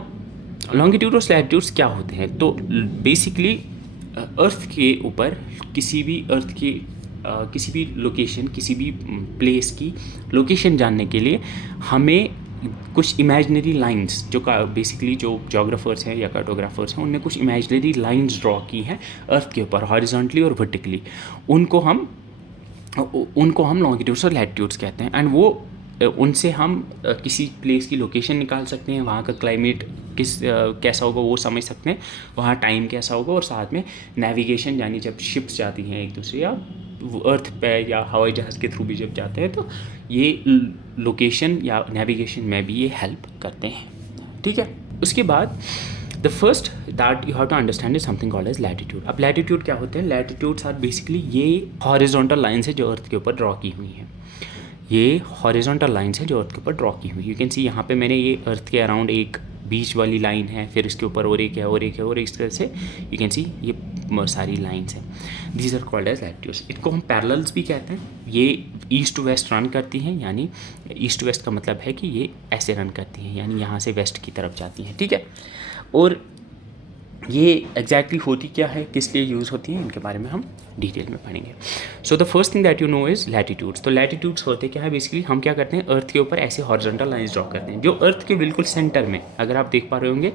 लॉन्गिट्यूड और लैटिट्यूड्स क्या होते हैं? तो बेसिकली अर्थ के ऊपर किसी भी लोकेशन, किसी भी प्लेस की लोकेशन जानने के लिए हमें कुछ इमेजिनरी लाइंस जो बेसिकली जो जोग्राफर्स हैं या कार्टोग्राफर्स हैं, उनने कुछ इमेजिनरी लाइंस ड्रॉ की हैं अर्थ के ऊपर हॉरिजॉन्टली और वर्टिकली। उनको हम लॉन्गिट्यूड्स और लैटिट्यूड्स कहते हैं। एंड वो उनसे हम किसी प्लेस की लोकेशन निकाल सकते हैं, वहाँ का क्लाइमेट कैसा होगा वो समझ सकते हैं, वहाँ टाइम कैसा होगा, और साथ में नेविगेशन, यानी जब शिप्स जाती हैं एक दूसरे या अर्थ पे या हवाई जहाज़ के थ्रू भी जब जाते हैं, तो ये लोकेशन या नेविगेशन में भी ये हेल्प करते हैं। ठीक है, उसके बाद the first that you have to understand is something called as latitude. अब लैटिट्यूड क्या होते हैं? लैटिट्यूड्स आर बेसिकली ये हॉरिजॉन्टल लाइन्स है जो अर्थ के ऊपर ड्रॉ की हुई हैं। ये हॉरिजॉन्टल लाइन्स है जो अर्थ के ऊपर ड्रॉ की हुई। यू कैन सी यहाँ पे मैंने ये अर्थ के अराउंड एक बीच वाली लाइन है, फिर इसके ऊपर और एक है और एक है, और इस तरह से यू कैन सी ये सारी लाइंस हैं। These are called as latitudes. इनको हम पैरेलल्स भी कहते हैं। ये ईस्ट टू वेस्ट रन करती हैं, यानी ईस्ट टू वेस्ट का मतलब है कि ये ऐसे रन करती हैं, यानी यहाँ से वेस्ट की तरफ जाती हैं। ठीक है, और ये एग्जैक्टली होती क्या है, किस लिए यूज़ होती हैं, इनके बारे में हम डिटेल में पढ़ेंगे। So the first thing that you know is latitudes. तो लैटिट्यूड्स होते क्या है? बेसिकली हम क्या करते हैं, अर्थ के ऊपर ऐसे हॉरिजॉन्टल लाइंस ड्रॉ करते हैं जो अर्थ के बिल्कुल सेंटर में, अगर आप देख पा रहे होंगे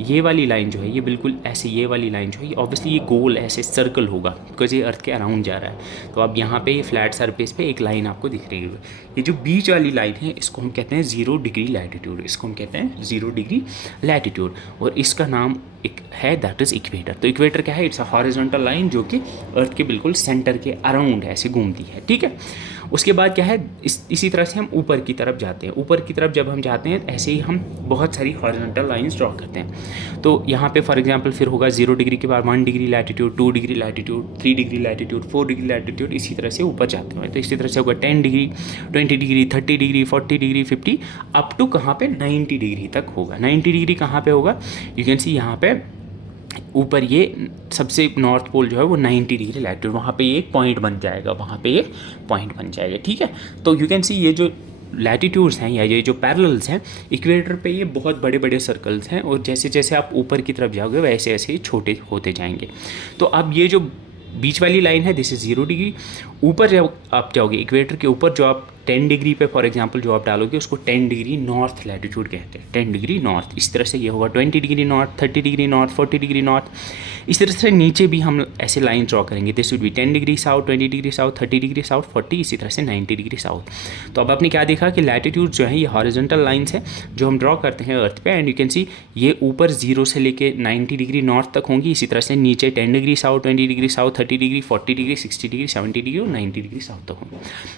ये वाली लाइन जो है, ये बिल्कुल ऐसे, ये वाली लाइन जो है, ऑब्वियसली ये गोल ऐसे सर्कल होगा बिकॉज ये अर्थ के अराउंड जा रहा है। तो अब यहाँ पे ये फ्लैट सरफेस पे एक लाइन आपको दिख रही है। ये जो बीच वाली लाइन है इसको हम कहते हैं 0 डिग्री लैटिट्यूड, इसको हम कहते हैं 0 डिग्री लैटिट्यूड, और इसका नाम एक है दैट इज़ इक्वेटर। तो इक्वेटर क्या है? इट्स अ हॉरिजॉन्टल लाइन जो कि अर्थ के बिल्कुल सेंटर के अराउंड ऐसे घूमती है। ठीक है, उसके बाद क्या है, इसी तरह से हम ऊपर की तरफ जाते हैं। ऊपर की तरफ जब हम जाते हैं ऐसे ही हम बहुत सारी हॉरिजॉन्टल लाइंस ड्रॉ करते हैं। तो यहाँ पे फॉर एग्जांपल फिर होगा 0 डिग्री के बाद 1 degree latitude, 2 degree latitude, 3 degree latitude, 4 degree latitude, इसी तरह से ऊपर जाते हैं। तो इसी तरह से होगा 10 degree, 20 degree, 30 degree, 40 degree, 50, up to कहाँ पे 90 डिग्री तक होगा। 90 डिग्री कहाँ पे होगा? यू कैन सी यहाँ पे ऊपर ये सबसे नॉर्थ पोल जो है वो 90 डिग्री लैटिट्यूड, वहाँ पे ये पॉइंट बन जाएगा, वहाँ पे ये पॉइंट बन जाएगा। ठीक है, तो यू कैन सी ये जो लैटिट्यूड्स हैं या ये जो पैरेलल्स हैं इक्वेटर पे, ये बहुत बड़े बड़े सर्कल्स हैं, और जैसे जैसे आप ऊपर की तरफ जाओगे वैसे वैसे ही छोटे होते जाएंगे। तो अब ये जो बीच वाली लाइन है दिस इज़ 0 डिग्री। ऊपर जब आप जाओगे इक्वेटर के ऊपर, जो आप 10 डिग्री पे फॉर एग्जांपल जो आप डालोगे उसको 10 डिग्री नॉर्थ लैटिट्यूड कहते हैं, 10 डिग्री नॉर्थ। इस तरह से ये होगा 20 degree north, 30 degree north, 40 degree north. इस तरह से नीचे भी हम ऐसे लाइन ड्रॉ करेंगे। This would be 10 degree south, 20 degree south, 30 degree south, 40, इसी तरह से 90 डिग्री साउथ। तो अब आपने क्या देखा कि लैटिट्यूड जो है ये हॉरिजॉन्टल लाइंस है जो हम ड्रॉ करते हैं अर्थ पे, एंड यू कैन सी ये ऊपर 0 से लेके 90 डिग्री नॉर्थ तक होंगी। इसी तरह से नीचे 10 degree south, 20 degree south, 30 degree, 40 degree, 60 degree, 70 degree और 90 डिग्री साउथ तक होंगे।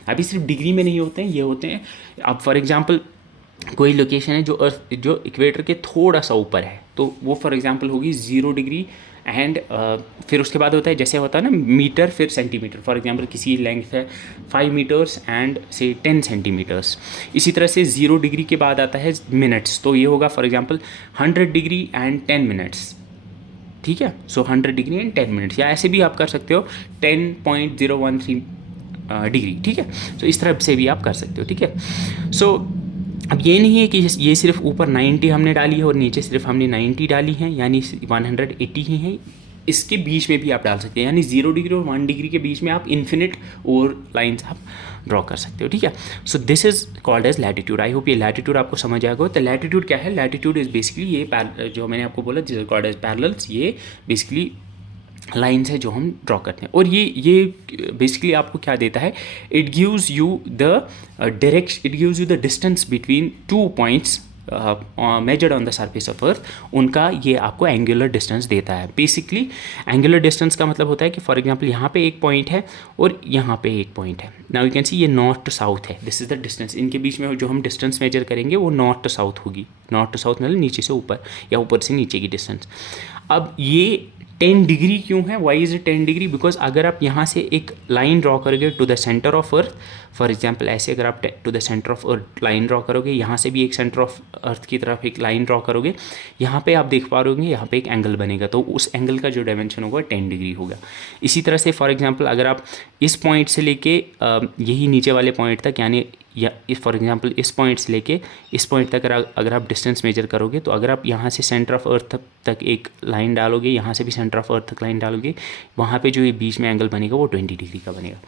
अभी सिर्फ डिग्री में नहीं होते हैं, ये होते हैं अब फॉर एग्जांपल कोई लोकेशन है जो अर्थ जो इक्वेटर के थोड़ा सा ऊपर है, तो वो फॉर एग्जांपल होगी 0 डिग्री एंड फिर उसके बाद होता है जैसे होता है ना मीटर फिर सेंटीमीटर। फॉर एग्जांपल किसी लेंथ है 5 मीटर्स एंड से 10 सेंटीमीटर्स। इसी तरह से 0 डिग्री के बाद आता है मिनट्स, तो ये होगा for example 100 degree and 10 minutes. ठीक है, सो 100 डिग्री एंड 10 मिनट्स, या ऐसे भी आप कर सकते हो 10.013 डिग्री। ठीक है, तो इस तरह से भी आप कर सकते हो। ठीक है, सो अब ये नहीं है कि ये सिर्फ ऊपर 90 हमने डाली है और नीचे सिर्फ हमने 90 डाली है, यानी 180 ही है। इसके बीच में भी आप डाल सकते हैं, यानी 0 डिग्री और 1 डिग्री के बीच में आप इन्फिनिट और लाइंस आप ड्रॉ कर सकते हो। ठीक है, so this is called as latitude. I hope ये लैटिट्यूड आपको समझ आएगा। तो लैटिट्यूड क्या है? लैटिट्यूड इज बेसिकली ये जो मैंने आपको बोला this is called as parallels, ये बेसिकली लाइन्स है जो हम ड्रॉ करते हैं। और ये बेसिकली आपको क्या देता है? It gives you the distance between 2 points measured on the surface of earth. उनका ये आपको एंगुलर डिस्टेंस देता है। बेसिकली एंगुलर डिस्टेंस का मतलब होता है कि फॉर एग्जांपल यहाँ पे एक पॉइंट है और यहाँ पे एक पॉइंट है। नाउ यू कैन सी ये नॉर्थ टू साउथ है, दिस इज द डिस्टेंस। इनके बीच में जो हम डिस्टेंस मेजर करेंगे वो नॉर्थ टू साउथ होगी। नॉर्थ टू साउथ मतलब नीचे से ऊपर या ऊपर से नीचे की डिस्टेंस। अब ये 10 डिग्री क्यों है? Why is it 10 degree? Because अगर आप यहाँ से एक लाइन ड्रॉ करोगे to the centre of earth, for example ऐसे अगर आप to the centre of earth line draw करोगे, यहाँ से भी एक सेंटर ऑफ अर्थ की तरफ एक लाइन ड्रॉ करोगे, यहाँ पे आप देख पा रहे होंगे यहाँ पे एक एंगल बनेगा, तो उस एंगल का जो डायमेंशन होगा 10 डिग्री होगा। इसी तरह से फॉर एग्जांपल अगर आप इस पॉइंट से लेके यही नीचे वाले पॉइंट तक, यानी या फॉर एग्जांपल इस पॉइंट से लेके इस पॉइंट तक अगर आप डिस्टेंस मेजर करोगे, तो अगर आप यहाँ से सेंटर ऑफ अर्थ तक एक लाइन डालोगे, यहाँ से भी सेंटर ऑफ अर्थ तक लाइन डालोगे, वहाँ पे जो ये बीच में एंगल बनेगा वो 20 डिग्री का बनेगा।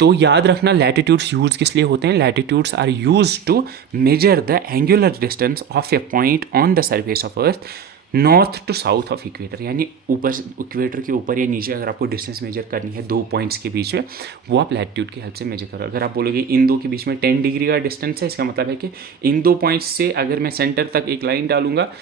तो याद रखना लैटिट्यूड्स यूज किस लिए होते हैं, latitudes are use to measure the angular distance of a point on the surface of earth north to south of equator, यानी ऊपर इक्वेटर के ऊपर या नीचे अगर आपको डिस्टेंस मेजर करनी है दो पॉइंट्स के बीच में, वो आप लैटिट्यूड की हेल्प से मेजर करो। अगर आप बोलोगे इन दो के बीच में 10 डिग्री का डिस्टेंस है, इसका मतलब है कि इन दो पॉइंट्स से अगर मैं सेंटर तक एक लाइन डालूंगा,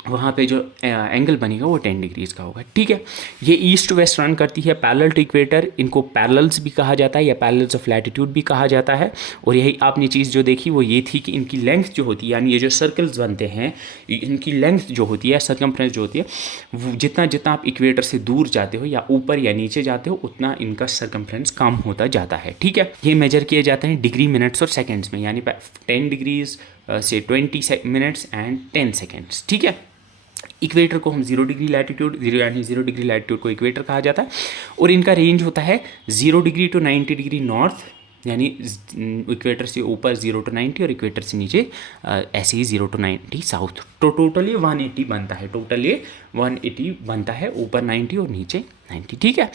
वहाँ पे जो एंगल बनेगा वो 10 डिग्रीज का होगा। ठीक है, ये ईस्ट वेस्ट रन करती है पैरेलल टू इक्वेटर, इनको पैरेलल्स भी कहा जाता है या पैरेलल्स ऑफ लैटिट्यूड भी कहा जाता है। और यही आपने चीज़ जो देखी वो ये थी कि इनकी लेंथ जो होती है, यानी ये जो सर्कल्स बनते हैं, इनकी लेंथ जो होती है, सर्कमफ्रेंस जो होती है, वो जितना जितना आप इक्वेटर से दूर जाते हो या ऊपर या नीचे जाते हो, उतना इनका सर्कमफ्रेंस कम होता जाता है। ठीक है, ये मेजर किए जाते हैं डिग्री, मिनट्स और सेकेंड्स में, यानी 10 डिग्रीज से 20 मिनट्स एंड 10 सेकेंड्स। ठीक है, इक्वेटर को हम 0 डिग्री लैटिट्यूड, यानी 0 डिग्री लैटिट्यूड को इक्वेटर कहा जाता है। और इनका रेंज होता है 0 डिग्री टू 90 डिग्री नॉर्थ, यानी इक्वेटर से ऊपर 0 टू 90 और इक्वेटर से नीचे ऐसे ही 0 टू 90 साउथ। तो टोटल ये 180 बनता है, टोटल ये 180 बनता है, ऊपर 90 और नीचे 90। ठीक है,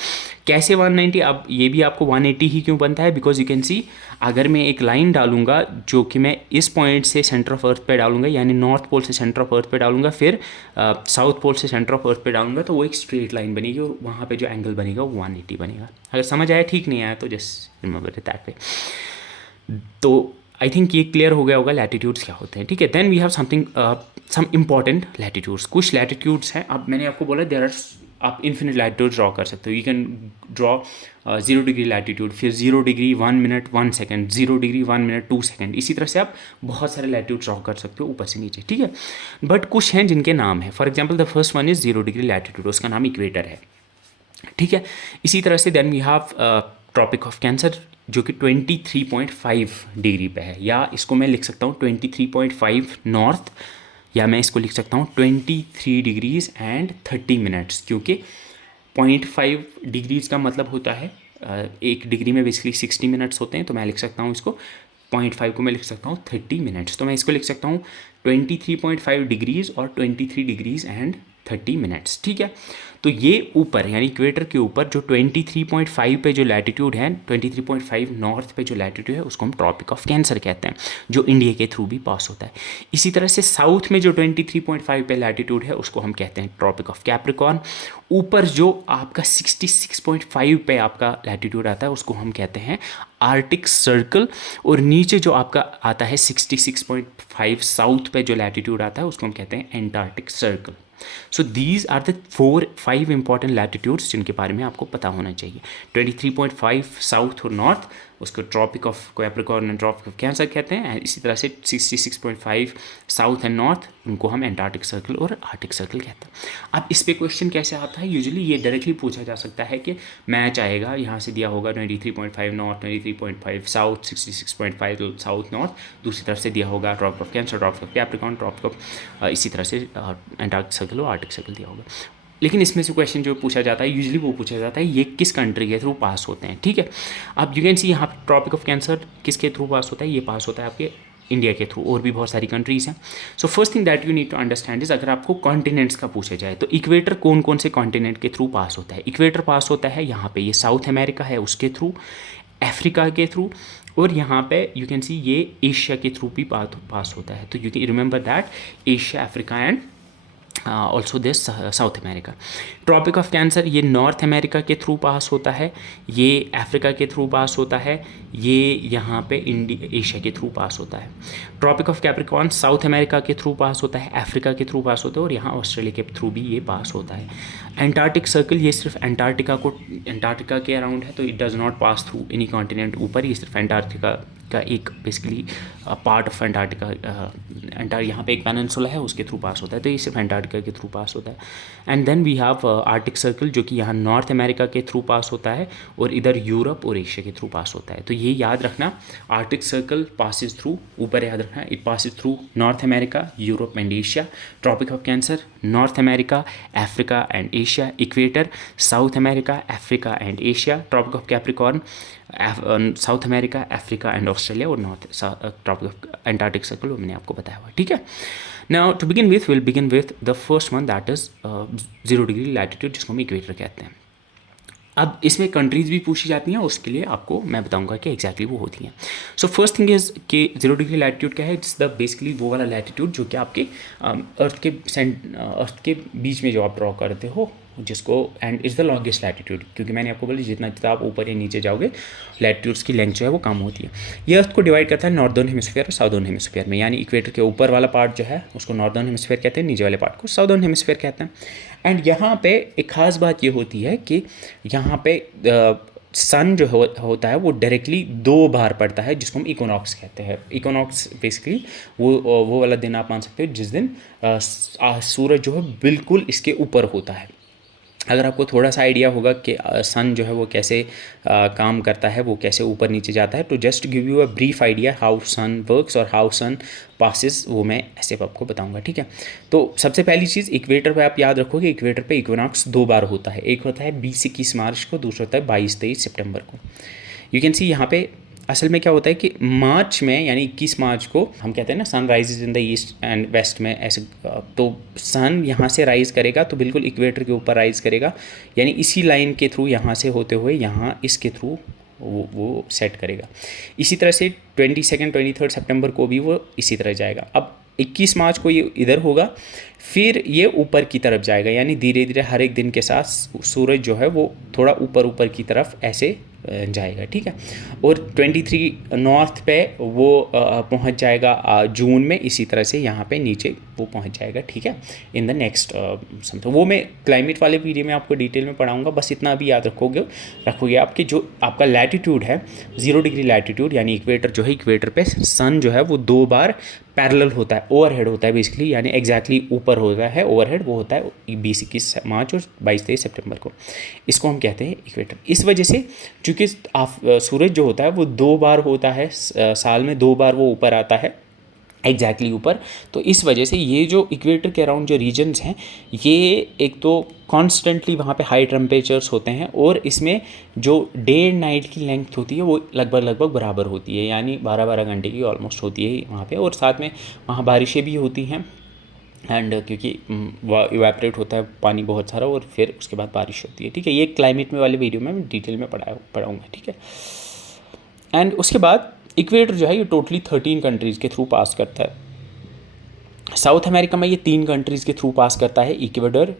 कैसे 190, अब ये भी आपको 180 ही क्यों बनता है, बिकॉज यू कैन सी अगर मैं एक लाइन डालूंगा जो कि मैं इस पॉइंट से सेंटर ऑफ अर्थ पे डालूंगा, यानी नॉर्थ पोल से सेंटर ऑफ अर्थ पे डालूंगा, फिर साउथ पोल से सेंटर ऑफ अर्थ पे डालूंगा, तो वो एक स्ट्रेट लाइन बनेगी और वहाँ पे जो एंगल बनेगा वो 180 बनेगा। अगर समझ आया, ठीक नहीं आया तो just remember it that way. तो आई थिंक ये क्लियर हो गया होगा लैटिट्यूड्स क्या होते हैं। ठीक है, then we have something some important latitudes. कुछ लैटिट्यूड्स हैं, अब मैंने आपको बोला देयर आर, आप इन्फिनिट लैटिट्यूड ड्रॉ कर सकते हो। You can draw 0 degree latitude, फिर 0 degree 1 minute 1 second, 0 degree 1 minute 2 second, इसी तरह से आप बहुत सारे लैटिट्यूड ड्रॉ कर सकते हो ऊपर से नीचे। ठीक है, बट कुछ हैं जिनके नाम है। For example the first one is 0 degree latitude, उसका नाम इक्वेटर है। ठीक है, इसी तरह से then we have tropic of cancer जो कि 23.5 डिग्री पे है, या इसको मैं लिख सकता हूँ 23.5 नॉर्थ, या मैं इसको लिख सकता हूँ 23 डिग्रीज एंड 30 मिनट्स, क्योंकि 0.5 डिग्रीज का मतलब होता है एक डिग्री में बेसिकली 60 मिनट्स होते हैं, तो मैं लिख सकता हूँ इसको 0.5 को मैं लिख सकता हूँ 30 मिनट्स, तो मैं इसको लिख सकता हूँ 23.5 डिग्रीज और 23 डिग्रीज एंड 30 मिनट्स। ठीक है, तो ये ऊपर यानी इक्वेटर के ऊपर जो 23.5 पे जो लैटिट्यूड है, 23.5 नॉर्थ पे जो लैटिट्यूड है, उसको हम ट्रॉपिक ऑफ कैंसर कहते हैं, जो इंडिया के थ्रू भी पास होता है। इसी तरह से साउथ में जो 23.5 पे लैटिट्यूड है, उसको हम कहते हैं ट्रॉपिक ऑफ कैप्रिकॉर्न। ऊपर जो आपका 66.5 पे आपका लैटिट्यूड आता है, उसको हम कहते हैं आर्टिक सर्कल। और नीचे जो आपका आता है 66.5 साउथ पे जो लैटिट्यूड आता है, उसको हम कहते हैं antarctic circle. So these are the 4-5 important latitudes जिनके बारे में आपको पता होना चाहिए। 23.5 साउथ और नॉर्थ, उसको tropic of capricorn and tropic of cancer कहते हैं। इसी तरह से 66.5 साउथ एंड नॉर्थ, उनको हम एंटार्क्टिक सर्कल और आर्टिक सर्कल कहते हैं। अब इस पे क्वेश्चन कैसे आता है, यूजुअली ये डायरेक्टली पूछा जा सकता है कि मैच आएगा, यहाँ से दिया होगा 23.5 नॉर्थ, 23.5 साउथ, 66.5 साउथ नॉर्थ, दूसरी तरफ से दिया होगा tropic of cancer, tropic of capricorn, tropic of इसी तरह से एंटार्क्टिक सर्कल और आर्टिक सर्कल दिया होगा। लेकिन इसमें से क्वेश्चन जो पूछा जाता है यूजुअली वो पूछा जाता है ये किस कंट्री के थ्रू पास होते हैं। ठीक है, अब यू कैन सी यहाँ पे ट्रॉपिक ऑफ कैंसर किसके थ्रू पास होता है, ये पास होता है आपके इंडिया के थ्रू, और भी बहुत सारी कंट्रीज़ हैं। So first thing that you need to understand is, अगर आपको कॉन्टिनेंट्स का पूछा जाए तो इक्वेटर कौन कौन से कॉन्टिनेंट के थ्रू पास होता है। इक्वेटर पास होता है यहाँ पे, ये साउथ अमेरिका है उसके थ्रू, अफ्रीका के थ्रू, और यहाँ पे यू कैन सी ये एशिया के थ्रू भी पास होता है। तो you can remember that Asia, Africa and also this South America. Tropic of cancer ये नॉर्थ अमेरिका के थ्रू पास होता है, ये अफ्रीका के थ्रू पास होता है, ये यहाँ पे एशिया के थ्रू पास होता है। Tropic of Capricorn South America के थ्रू पास होता है, अफ्रीका के थ्रू पास होता है, और यहाँ ऑस्ट्रेलिया के थ्रू भी ये पास होता है। एंटार्क्टिक सर्कल ये सिर्फ एंटार्क्टिका के अराउंड है, तो it does not pass through any continent ऊपर, ये सिर्फ एंटार्क्टिका का एक बेसिकली पार्ट ऑफ एंटार्क्टिका, यहाँ पे एक पेनिनसुला है उसके थ्रू पास होता है, तो ये सिर्फ एंटार्क्टिका के थ्रू पास होता है। And then we have Arctic circle जो कि यहाँ नॉर्थ अमेरिका के थ्रू पास होता है, और इधर यूरोप और एशिया के थ्रू पास होता है। तो ये याद रखना, आर्टिक सर्कल पासिस थ्रू, ऊपर याद रखना it passes through North America, Europe and Asia. Tropic of Cancer North America, Africa and Asia. Equator South America, Africa and Asia. Tropic of Capricorn South America, Africa and Australia, और North Tropic of Antarctic Circle वो मैंने आपको बताया हुआ। ठीक है, now to begin with will begin with the first one that is 0 degree latitude, जिसको हम इक्वेटर कहते हैं। अब इसमें कंट्रीज़ भी पूछी जाती हैं, उसके लिए आपको मैं बताऊंगा कि एग्जैक्टली वो होती हैं। सो फर्स्ट थिंग इज़ कि 0 डिग्री लैटिट्यूड क्या है, इट्स द बेसिकली वो वाला लैटिट्यूड जो कि आपके अर्थ के बीच में जो आप ड्रॉ करते हो, जिसको and is the longest latitude, क्योंकि मैंने आपको बोला जितना जितना आप ऊपर या नीचे जाओगे लैटिट्यूड्स की लेंथ जो है वो कम होती है। ये अर्थ को डिवाइड करता है नॉर्दर्न हेमिस्फीयर और साउदर्न हेमिस्फीयर में, यानी इक्वेटर के ऊपर वाला पार्ट जो है उसको नॉर्दर्न हेमिस्फीयर कहते हैं, नीचे वाले पार्ट को साउदर्न हेमिस्फीयर कहते हैं। एंड यहाँ पे एक ख़ास बात ये होती है कि यहाँ पे सन जो होता है वो डायरेक्टली 2 बार पड़ता है, जिसको हम इकोनॉक्स कहते हैं। इकोनॉक्स बेसिकली वो वाला दिन आप मान सकते हो जिस दिन सूरज जो है बिल्कुल इसके ऊपर होता है। अगर आपको थोड़ा सा आइडिया होगा कि सन जो है वो कैसे काम करता है, वो कैसे ऊपर नीचे जाता है, तो just give you a brief idea how sun works और हाउ सन पासिस, वो मैं ऐसे आपको बताऊंगा, ठीक है। तो सबसे पहली चीज़, इक्वेटर पे आप याद रखोगे, इक्वेटर पे इक्विनॉक्स 2 बार होता है। एक होता है 20-21 मार्च को, दूसरा होता है 22-23 सितंबर को। यू कैन सी यहाँ पे असल में क्या होता है कि मार्च में यानी 21 मार्च को हम कहते हैं ना sun rises in the east and west में, ऐसे तो सन यहाँ से राइज़ करेगा तो बिल्कुल इक्वेटर के ऊपर राइज़ करेगा, यानी इसी लाइन के थ्रू यहाँ से होते हुए यहाँ इसके थ्रू वो सेट करेगा। इसी तरह से 22nd 23rd सितंबर को भी वो इसी तरह जाएगा। अब 21 मार्च को ये इधर होगा, फिर ये ऊपर की तरफ जाएगा, यानी धीरे धीरे हर एक दिन के साथ सूरज जो है वो थोड़ा ऊपर ऊपर की तरफ ऐसे जाएगा, ठीक है। और 23 नॉर्थ पे वो पहुंच जाएगा जून में, इसी तरह से यहाँ पे नीचे वो पहुंच जाएगा, ठीक है, इन द नेक्स्ट समथिंग। वो मैं क्लाइमेट वाले वीडियो में आपको डिटेल में पढ़ाऊंगा, बस इतना भी याद रखोगे आपके जो आपका लैटिट्यूड है 0 डिग्री लैटिट्यूड, यानी इक्वेटर जो है, इक्वेटर पे सन जो है वो 2 बार पैरेलल होता है, ओवरहेड होता है बेसिकली, यानी एग्जैक्टली ऊपर होता है। ओवरहेड वो होता है 20-21 मार्च और 22-23 सितंबर को, इसको हम कहते हैं इक्वेटर। इस वजह से चूँकि सूरज जो होता है वो 2 बार होता है साल में, 2 बार वो ऊपर आता है एग्जैक्टली ऊपर, तो इस वजह से ये जो इक्वेटर के अराउंड जो रीजन्स हैं, ये एक तो कॉन्स्टेंटली वहाँ पे हाई टेम्परेचर्स होते हैं, और इसमें जो डे एंड नाइट की लेंथ होती है वो लगभग बराबर होती है, यानी 12-12 घंटे की ऑलमोस्ट होती है वहाँ पे। और साथ में वहाँ बारिशें भी होती हैं, एंड क्योंकि इवेपरेट होता है पानी बहुत सारा, और फिर उसके बाद बारिश होती है, ठीक है। ये क्लाइमेट में वाले वीडियो में मैं डिटेल में पढ़ाऊँगा, ठीक है। एंड उसके बाद इक्वेटर जो है ये टोटली 13 कंट्रीज़ के थ्रू पास करता है। साउथ अमेरिका में ये 3 कंट्रीज़ के थ्रू पास करता है, इक्वेडर,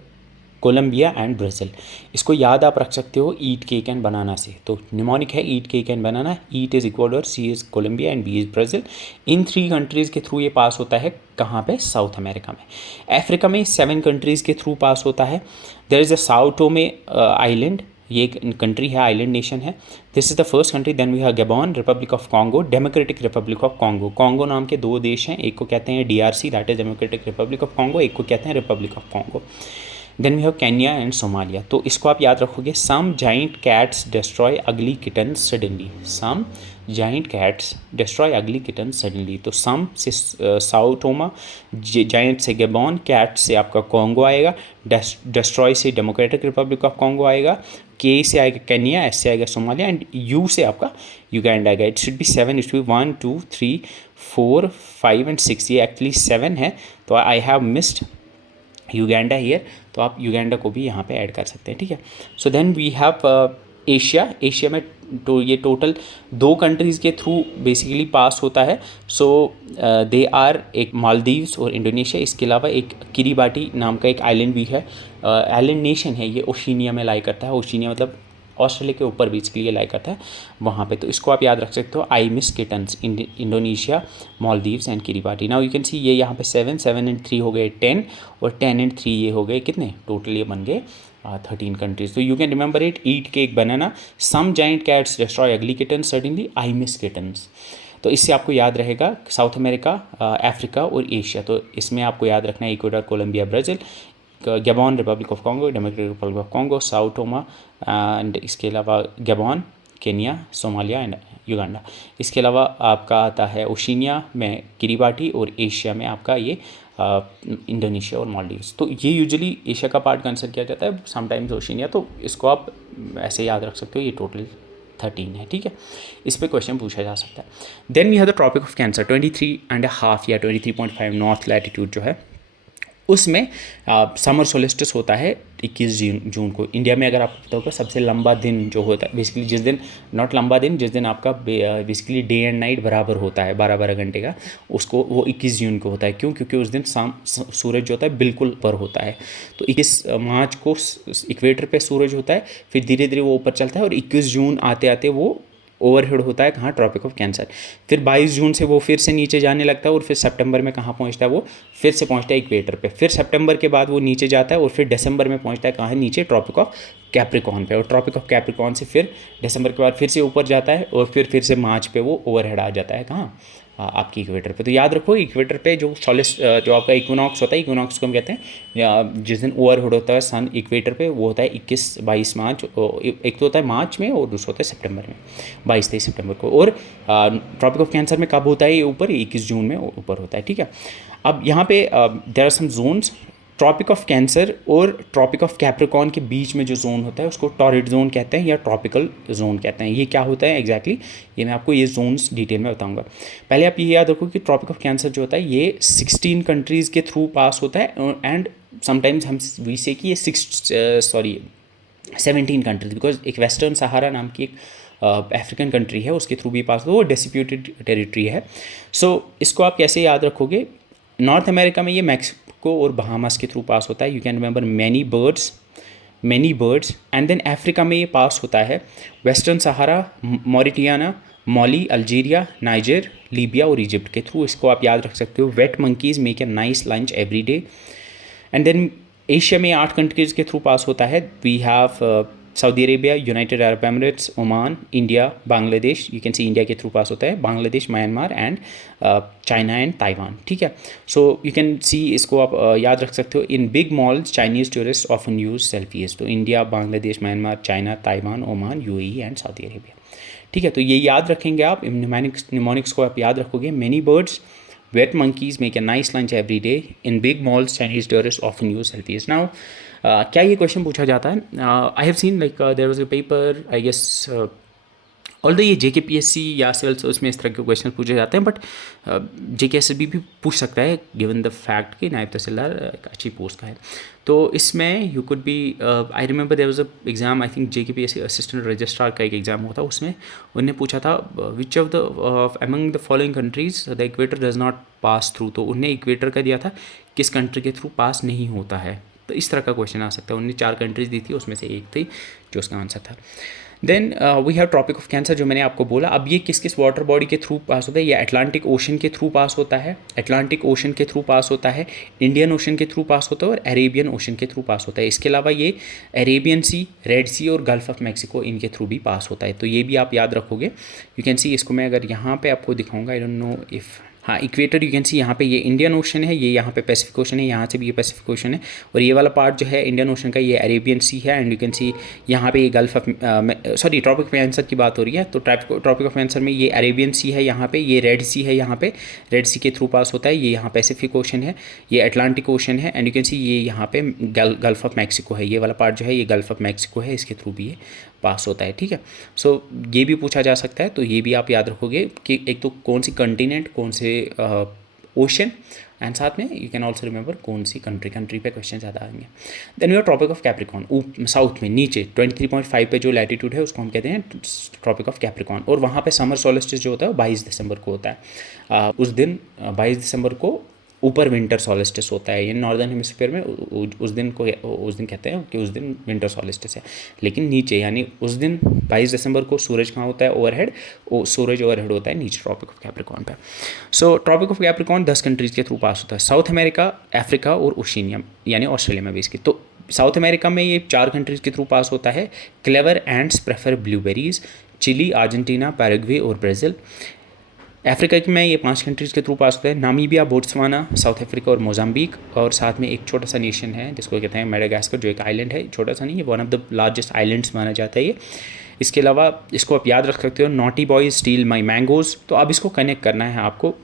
कोलंबिया एंड ब्राज़ील। इसको याद आप रख सकते हो ईट, केक एंड बनाना से। तो निमोनिक है eat, cake and banana, eat is Ecuador, C is Colombia and B is Brazil. इन 3 कंट्रीज़ के थ्रू ये पास होता है, कहाँ पे? साउथ अमेरिका में। अफ्रीका में 7 कंट्रीज़ के थ्रू पास होता है। There is a Sao Tome island, ये एक कंट्री है, आइलैंड नेशन है। This is the first country. Then we have Gabon, Republic of Congo, Democratic Republic of Congo. Congo नाम के 2 देश हैं, एक को कहते हैं DRC, that is Democratic Republic of Congo, एक को कहते हैं Republic of Congo. Then we have Kenya and Somalia. तो इसको आप याद रखोगे, some giant cats destroy ugly kittens suddenly, some giant cats destroy ugly kittens suddenly. तो सम से साओ टोमा, जाइंट से गैबॉन, कैट से आपका कॉन्गो आएगा, डिस्ट्रॉय से डेमोक्रेटिक रिपब्लिक ऑफ कॉन्गो आएगा, के से आएगा केन्या, एस से आएगा सोमालिया, एंड यू से आपका युगांडा आएगा। It should B 7, it should B 1 2 3 4 5 and 6, ये एक्चुअली 7 है, तो I have missed Uganda here, तो आप युगांडा को भी यहाँ पे ऐड कर सकते हैं, ठीक है। So then we have Asia में तो ये टोटल 2 कंट्रीज़ के थ्रू बेसिकली पास होता है। सो दे आर एक मालदीव्स और इंडोनेशिया, इसके अलावा एक किरीबाटी नाम का एक आइलैंड भी है, आइलैंड नेशन है, ये ओशिनिया में लाई करता है। ओशिनिया मतलब ऑस्ट्रेलिया के ऊपर बेसिकली ये लाई करता है वहाँ पे, तो इसको आप याद रख सकते हो, I miss kittens, Indonesia, Maldives and Kiribati. Now you can see ये यहाँ पे 7 एंड 3 हो गए 10, और 10 एंड 3 ये हो गए कितने, टोटल ये बन गए 13 कंट्रीज। तो you can remember it, eat cake banana, some giant cats destroy ugly kittens suddenly, I miss kittens. तो इससे आपको याद रहेगा साउथ अमेरिका, अफ्रीका और एशिया। तो इसमें आपको याद रखना है Ecuador, Colombia, Brazil, Gabon, Republic of Congo, Democratic Republic of Congo, Sao Tome, and इसके अलावा Gabon, Kenya, Somalia and Uganda. इसके अलावा आपका आता है ओशिनिया में किरीबाटी, और एशिया में आपका ये इंडोनेशिया और मालदीव्स। तो ये यूजुअली एशिया का पार्ट कंसिडर किया जाता है, समटाइम्स ओशिनिया, तो इसको आप ऐसे याद रख सकते हो, ये टोटल 13 है, ठीक है। इस पर क्वेश्चन पूछा जा सकता है। Then we have the tropic of cancer, 23.5 या 23.5 नॉर्थ लैटिट्यूड जो है उसमें समर सोलिस्टिस होता है 21 जून को। इंडिया में अगर आपको पता होगा सबसे लंबा दिन जो होता है बेसिकली, जिस दिन नॉट लंबा दिन, जिस दिन आपका बेसिकली डे एंड नाइट बराबर होता है 12-12 घंटे का, उसको वो 21 जून को होता है। क्यों? क्योंकि उस दिन शाम सूरज जो होता है बिल्कुल ऊपर होता है। तो 21 मार्च को इक्वेटर पे सूरज होता है, फिर धीरे धीरे वो ऊपर चलता है और 21 जून आते आते वो ओवरहेड होता है कहाँ? Tropic of cancer. फिर 22 जून से वो फिर से नीचे जाने लगता है और फिर सितंबर में कहाँ पहुँचता है? वो फिर से पहुँचता है इक्वेटर पे। फिर सितंबर के बाद वो नीचे जाता है और फिर दिसंबर में पहुँचता है कहाँ है? नीचे ट्रॉपिक ऑफ कैप्रिकॉर्न पे। और ट्रॉपिक ऑफ कैप्रिकॉर्न से फिर दिसंबर के बाद फिर से ऊपर जाता है और फिर से मार्च पे वो ओवरहेड आ जाता है कहाँ? आपकी इक्वेटर पे। तो याद रखो इक्वेटर पे जो जो आपका इक्विनॉक्स होता है, इक्विनॉक्स को हम कहते हैं, या जिस दिन ओवरहेड होता है सन इक्वेटर पे, वो होता है 21-22 मार्च। एक तो होता है मार्च में और दूसरा होता है सितंबर में, 22-23 सितंबर को। और ट्रॉपिक ऑफ कैंसर में कब होता है ये ऊपर? 21 जून में ऊपर होता है, ठीक है। अब यहाँ पे there are some zones. Tropic of cancer और ट्रॉपिक ऑफ कैप्रिकॉर्न के बीच में जो जोन होता है उसको टॉरिड जोन कहते हैं या ट्रॉपिकल जोन कहते हैं। ये क्या होता है एग्जैक्टली ये मैं आपको ये जोन्स डिटेल में बताऊंगा। पहले आप ये याद रखो कि ट्रॉपिक ऑफ कैंसर जो होता है ये 16 कंट्रीज़ के थ्रू पास होता है, एंड समटाइम्स हम वी से कि ये 17 कंट्रीज, बिकॉज एक वेस्टर्न सहारा नाम की एक अफ्रीकन कंट्री है उसके थ्रू भी पास होता है, वो डिस्प्यूटेड टेरिटरी है। सो इसको आप कैसे याद रखोगे? नॉर्थ अमेरिका में ये मैक्सिको और बहामास के थ्रू पास होता है। You can remember many birds. And then Africa में ये पास होता है Western Sahara, Mauritania, Mali, Algeria, Niger, Libya और इजिप्ट के थ्रू। इसको आप याद रख सकते हो। Wet monkeys make a nice lunch every day. And then Asia में 8 कंट्रीज़ के थ्रू पास होता है। We have Saudi Arabia, United Arab Emirates, Oman, India, Bangladesh. You can see India के थ्रू पास होता है Bangladesh, Myanmar and China and Taiwan, ठीक है। So you can सी इसको आप याद रख सकते हो। In big malls Chinese tourist often use selfies. तो India, Bangladesh, Myanmar, China, Taiwan, Oman, UAE and Saudi Arabia, ठीक है। तो ये याद रखेंगे आप। निमोनिक्स को आप याद रखोगे। Many birds, wet monkeys make a nice lunch every day. In big malls, Chinese tourists often use selfies. Now, क्या ये क्वेश्चन पूछा जाता है? I have seen like there was a paper, I guess although ये JKPSC या civil service में इस तरह के क्वेश्चन पूछे जाते हैं, बट JKSSB भी पूछ सकता है गिवन द फैक्ट कि नायब तहसीलदार एक अच्छी पोस्ट का है। तो इसमें you could be, I remember there was a exam, I think JKPSC assistant registrar का एक एग्जाम हुआ था, उसमें उन्हें पूछा था which of the among the following countries the equator does not pass through. तो उन्हें इक्वेटर का दिया था किस कंट्री के थ्रू पास नहीं होता है। तो इस तरह का क्वेश्चन आ सकता है। उन्हें 4 कंट्रीज दी थी, उसमें से एक थी जो उसका आंसर था। Then we have tropic of cancer जो मैंने आपको बोला। अब ये किस किस वाटर बॉडी के थ्रू पास होता है? ये अटलांटिक ओशन के थ्रू पास होता है, अटलांटिक ओशन के थ्रू पास होता है, इंडियन ओशन के थ्रू पास होता है और अरेबियन ओशन के थ्रू पास होता है। इसके अलावा ये अरेबियन सी, रेड सी और गल्फ ऑफ मैक्सिको इनके थ्रू भी पास होता है। तो ये भी आप याद रखोगे। यू कैन सी, इसको मैं अगर यहाँ पे आपको दिखाऊंगा, आई डोंट नो इफ़, हाँ इक्वेटर यू कैन सी यहाँ पे ये इंडियन ओशन है, ये यहाँ पे पैसिफिक ओशन है, यहाँ से भी ये पैसिफिक ओशन है, और ये वाला पार्ट जो है इंडियन ओशन का ये अरेबियन सी है। एंड यू कैन सी यहाँ पे ये gulf of, sorry tropic of cancer की बात हो रही है, तो ट्रॉपिक ऑफ कैंसर में ये अरेबियन सी है, यहाँ पे ये रेड सी है, यहाँ पे रेड सी के थ्रू पास होता है। ये यहाँ पैसिफिक ओशन है, ये अटलांटिक ओशन है, एंड यू कैन सी ये यहाँ पे गल्फ ऑफ मैक्सिको है। ये वाला पार्ट जो है ये गल्फ ऑफ मैक्सिको है, इसके थ्रू भी ये पास होता है, ठीक है। सो ये भी पूछा जा सकता है। तो ये भी आप याद रखोगे कि एक तो कौन सी कंटिनेंट, कौन से ओशन, एंड साथ में यू कैन ऑल्सो रिमेंबर कौन सी कंट्री पे क्वेश्चन ज़्यादा आएंगे। Then you tropic of Capricorn, south में नीचे 23.5 पे जो लैटिट्यूड है उसको हम कहते हैं ट्रॉपिक ऑफ कैप्रिकॉर्न। और वहाँ पे समर सोलिस्टिस जो होता है 22 दिसंबर को होता है। उस दिन 22 दिसंबर को ऊपर विंटर सोलिस्टिस होता है। ये नॉर्दर्न हेमिस्फीयर में उस दिन कहते हैं कि उस दिन विंटर सोलिस्टिस है। लेकिन नीचे यानी उस दिन 22 दिसंबर को सूरज कहाँ होता है? ओवरहेड। सूरज ओवरहेड होता है नीचे ट्रॉपिक ऑफ कैप्रिकॉर्न पे। सो ट्रॉपिक ऑफ कैप्रिकॉर्न 10 कंट्रीज़ के थ्रू पास होता है, साउथ अमेरिका, अफ्रीका और ओशिनिया यानी ऑस्ट्रेलिया में भी इसकी। तो साउथ अमेरिका में ये 4 कंट्रीज़ के थ्रू पास होता है। Clever ants prefer blueberries, Chile, Argentina, Paraguay और ब्राज़ील। अफ्रीका में ये 5 कंट्रीज़ के थ्रू पास होता है, नामीबिया, बोट्सवाना, साउथ अफ्रीका और मोजाम्बिक। और साथ में एक छोटा सा नेशन है जिसको कहते हैं मेडागास्कर, जो एक आइलैंड है, छोटा सा नहीं है, one of the largest islands माना जाता है ये। इसके अलावा इसको आप याद रख सकते हो, naughty boys steal my mangoes. तो अब इसको कनेक्ट करना है आपको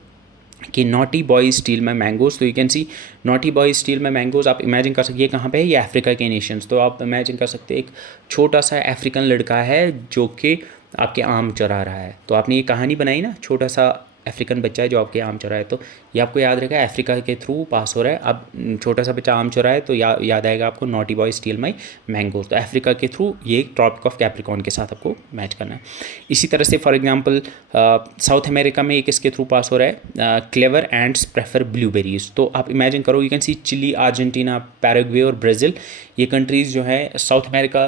कि naughty boys steal my mangoes. तो you can see naughty boys steal my mangoes, आप इमेजिन कर सकते, ये कहाँ पे है? ये अफ्रीका के नेशंस। तो आप इमेजिन कर सकते एक छोटा सा अफ्रीकन लड़का है जो कि आपके आम चरा रहा है। तो आपने ये कहानी बनाई ना, छोटा सा अफ्रीकन बच्चा है जो आपके आम चुरा है, तो ये आपको याद रहेगा अफ्रीका के थ्रू पास हो रहा है। अब छोटा सा बच्चा आम चुरा है तो याद आएगा आपको नॉटी बॉय स्टील माई मैंगो, तो अफ्रीका के थ्रू ये ट्रॉपिक ऑफ कैप्रिकॉर्न के साथ आपको मैच करना है। इसी तरह से फॉर एग्जांपल साउथ अमेरिका में एक इसके थ्रू पास हो रहा है, क्लेवर एंड्स प्रेफर ब्लूबेरीज। तो आप इमेजिन करो, you can see Chile, Argentina, Paraguay और ब्राज़ील, ये कंट्रीज़ जो है South America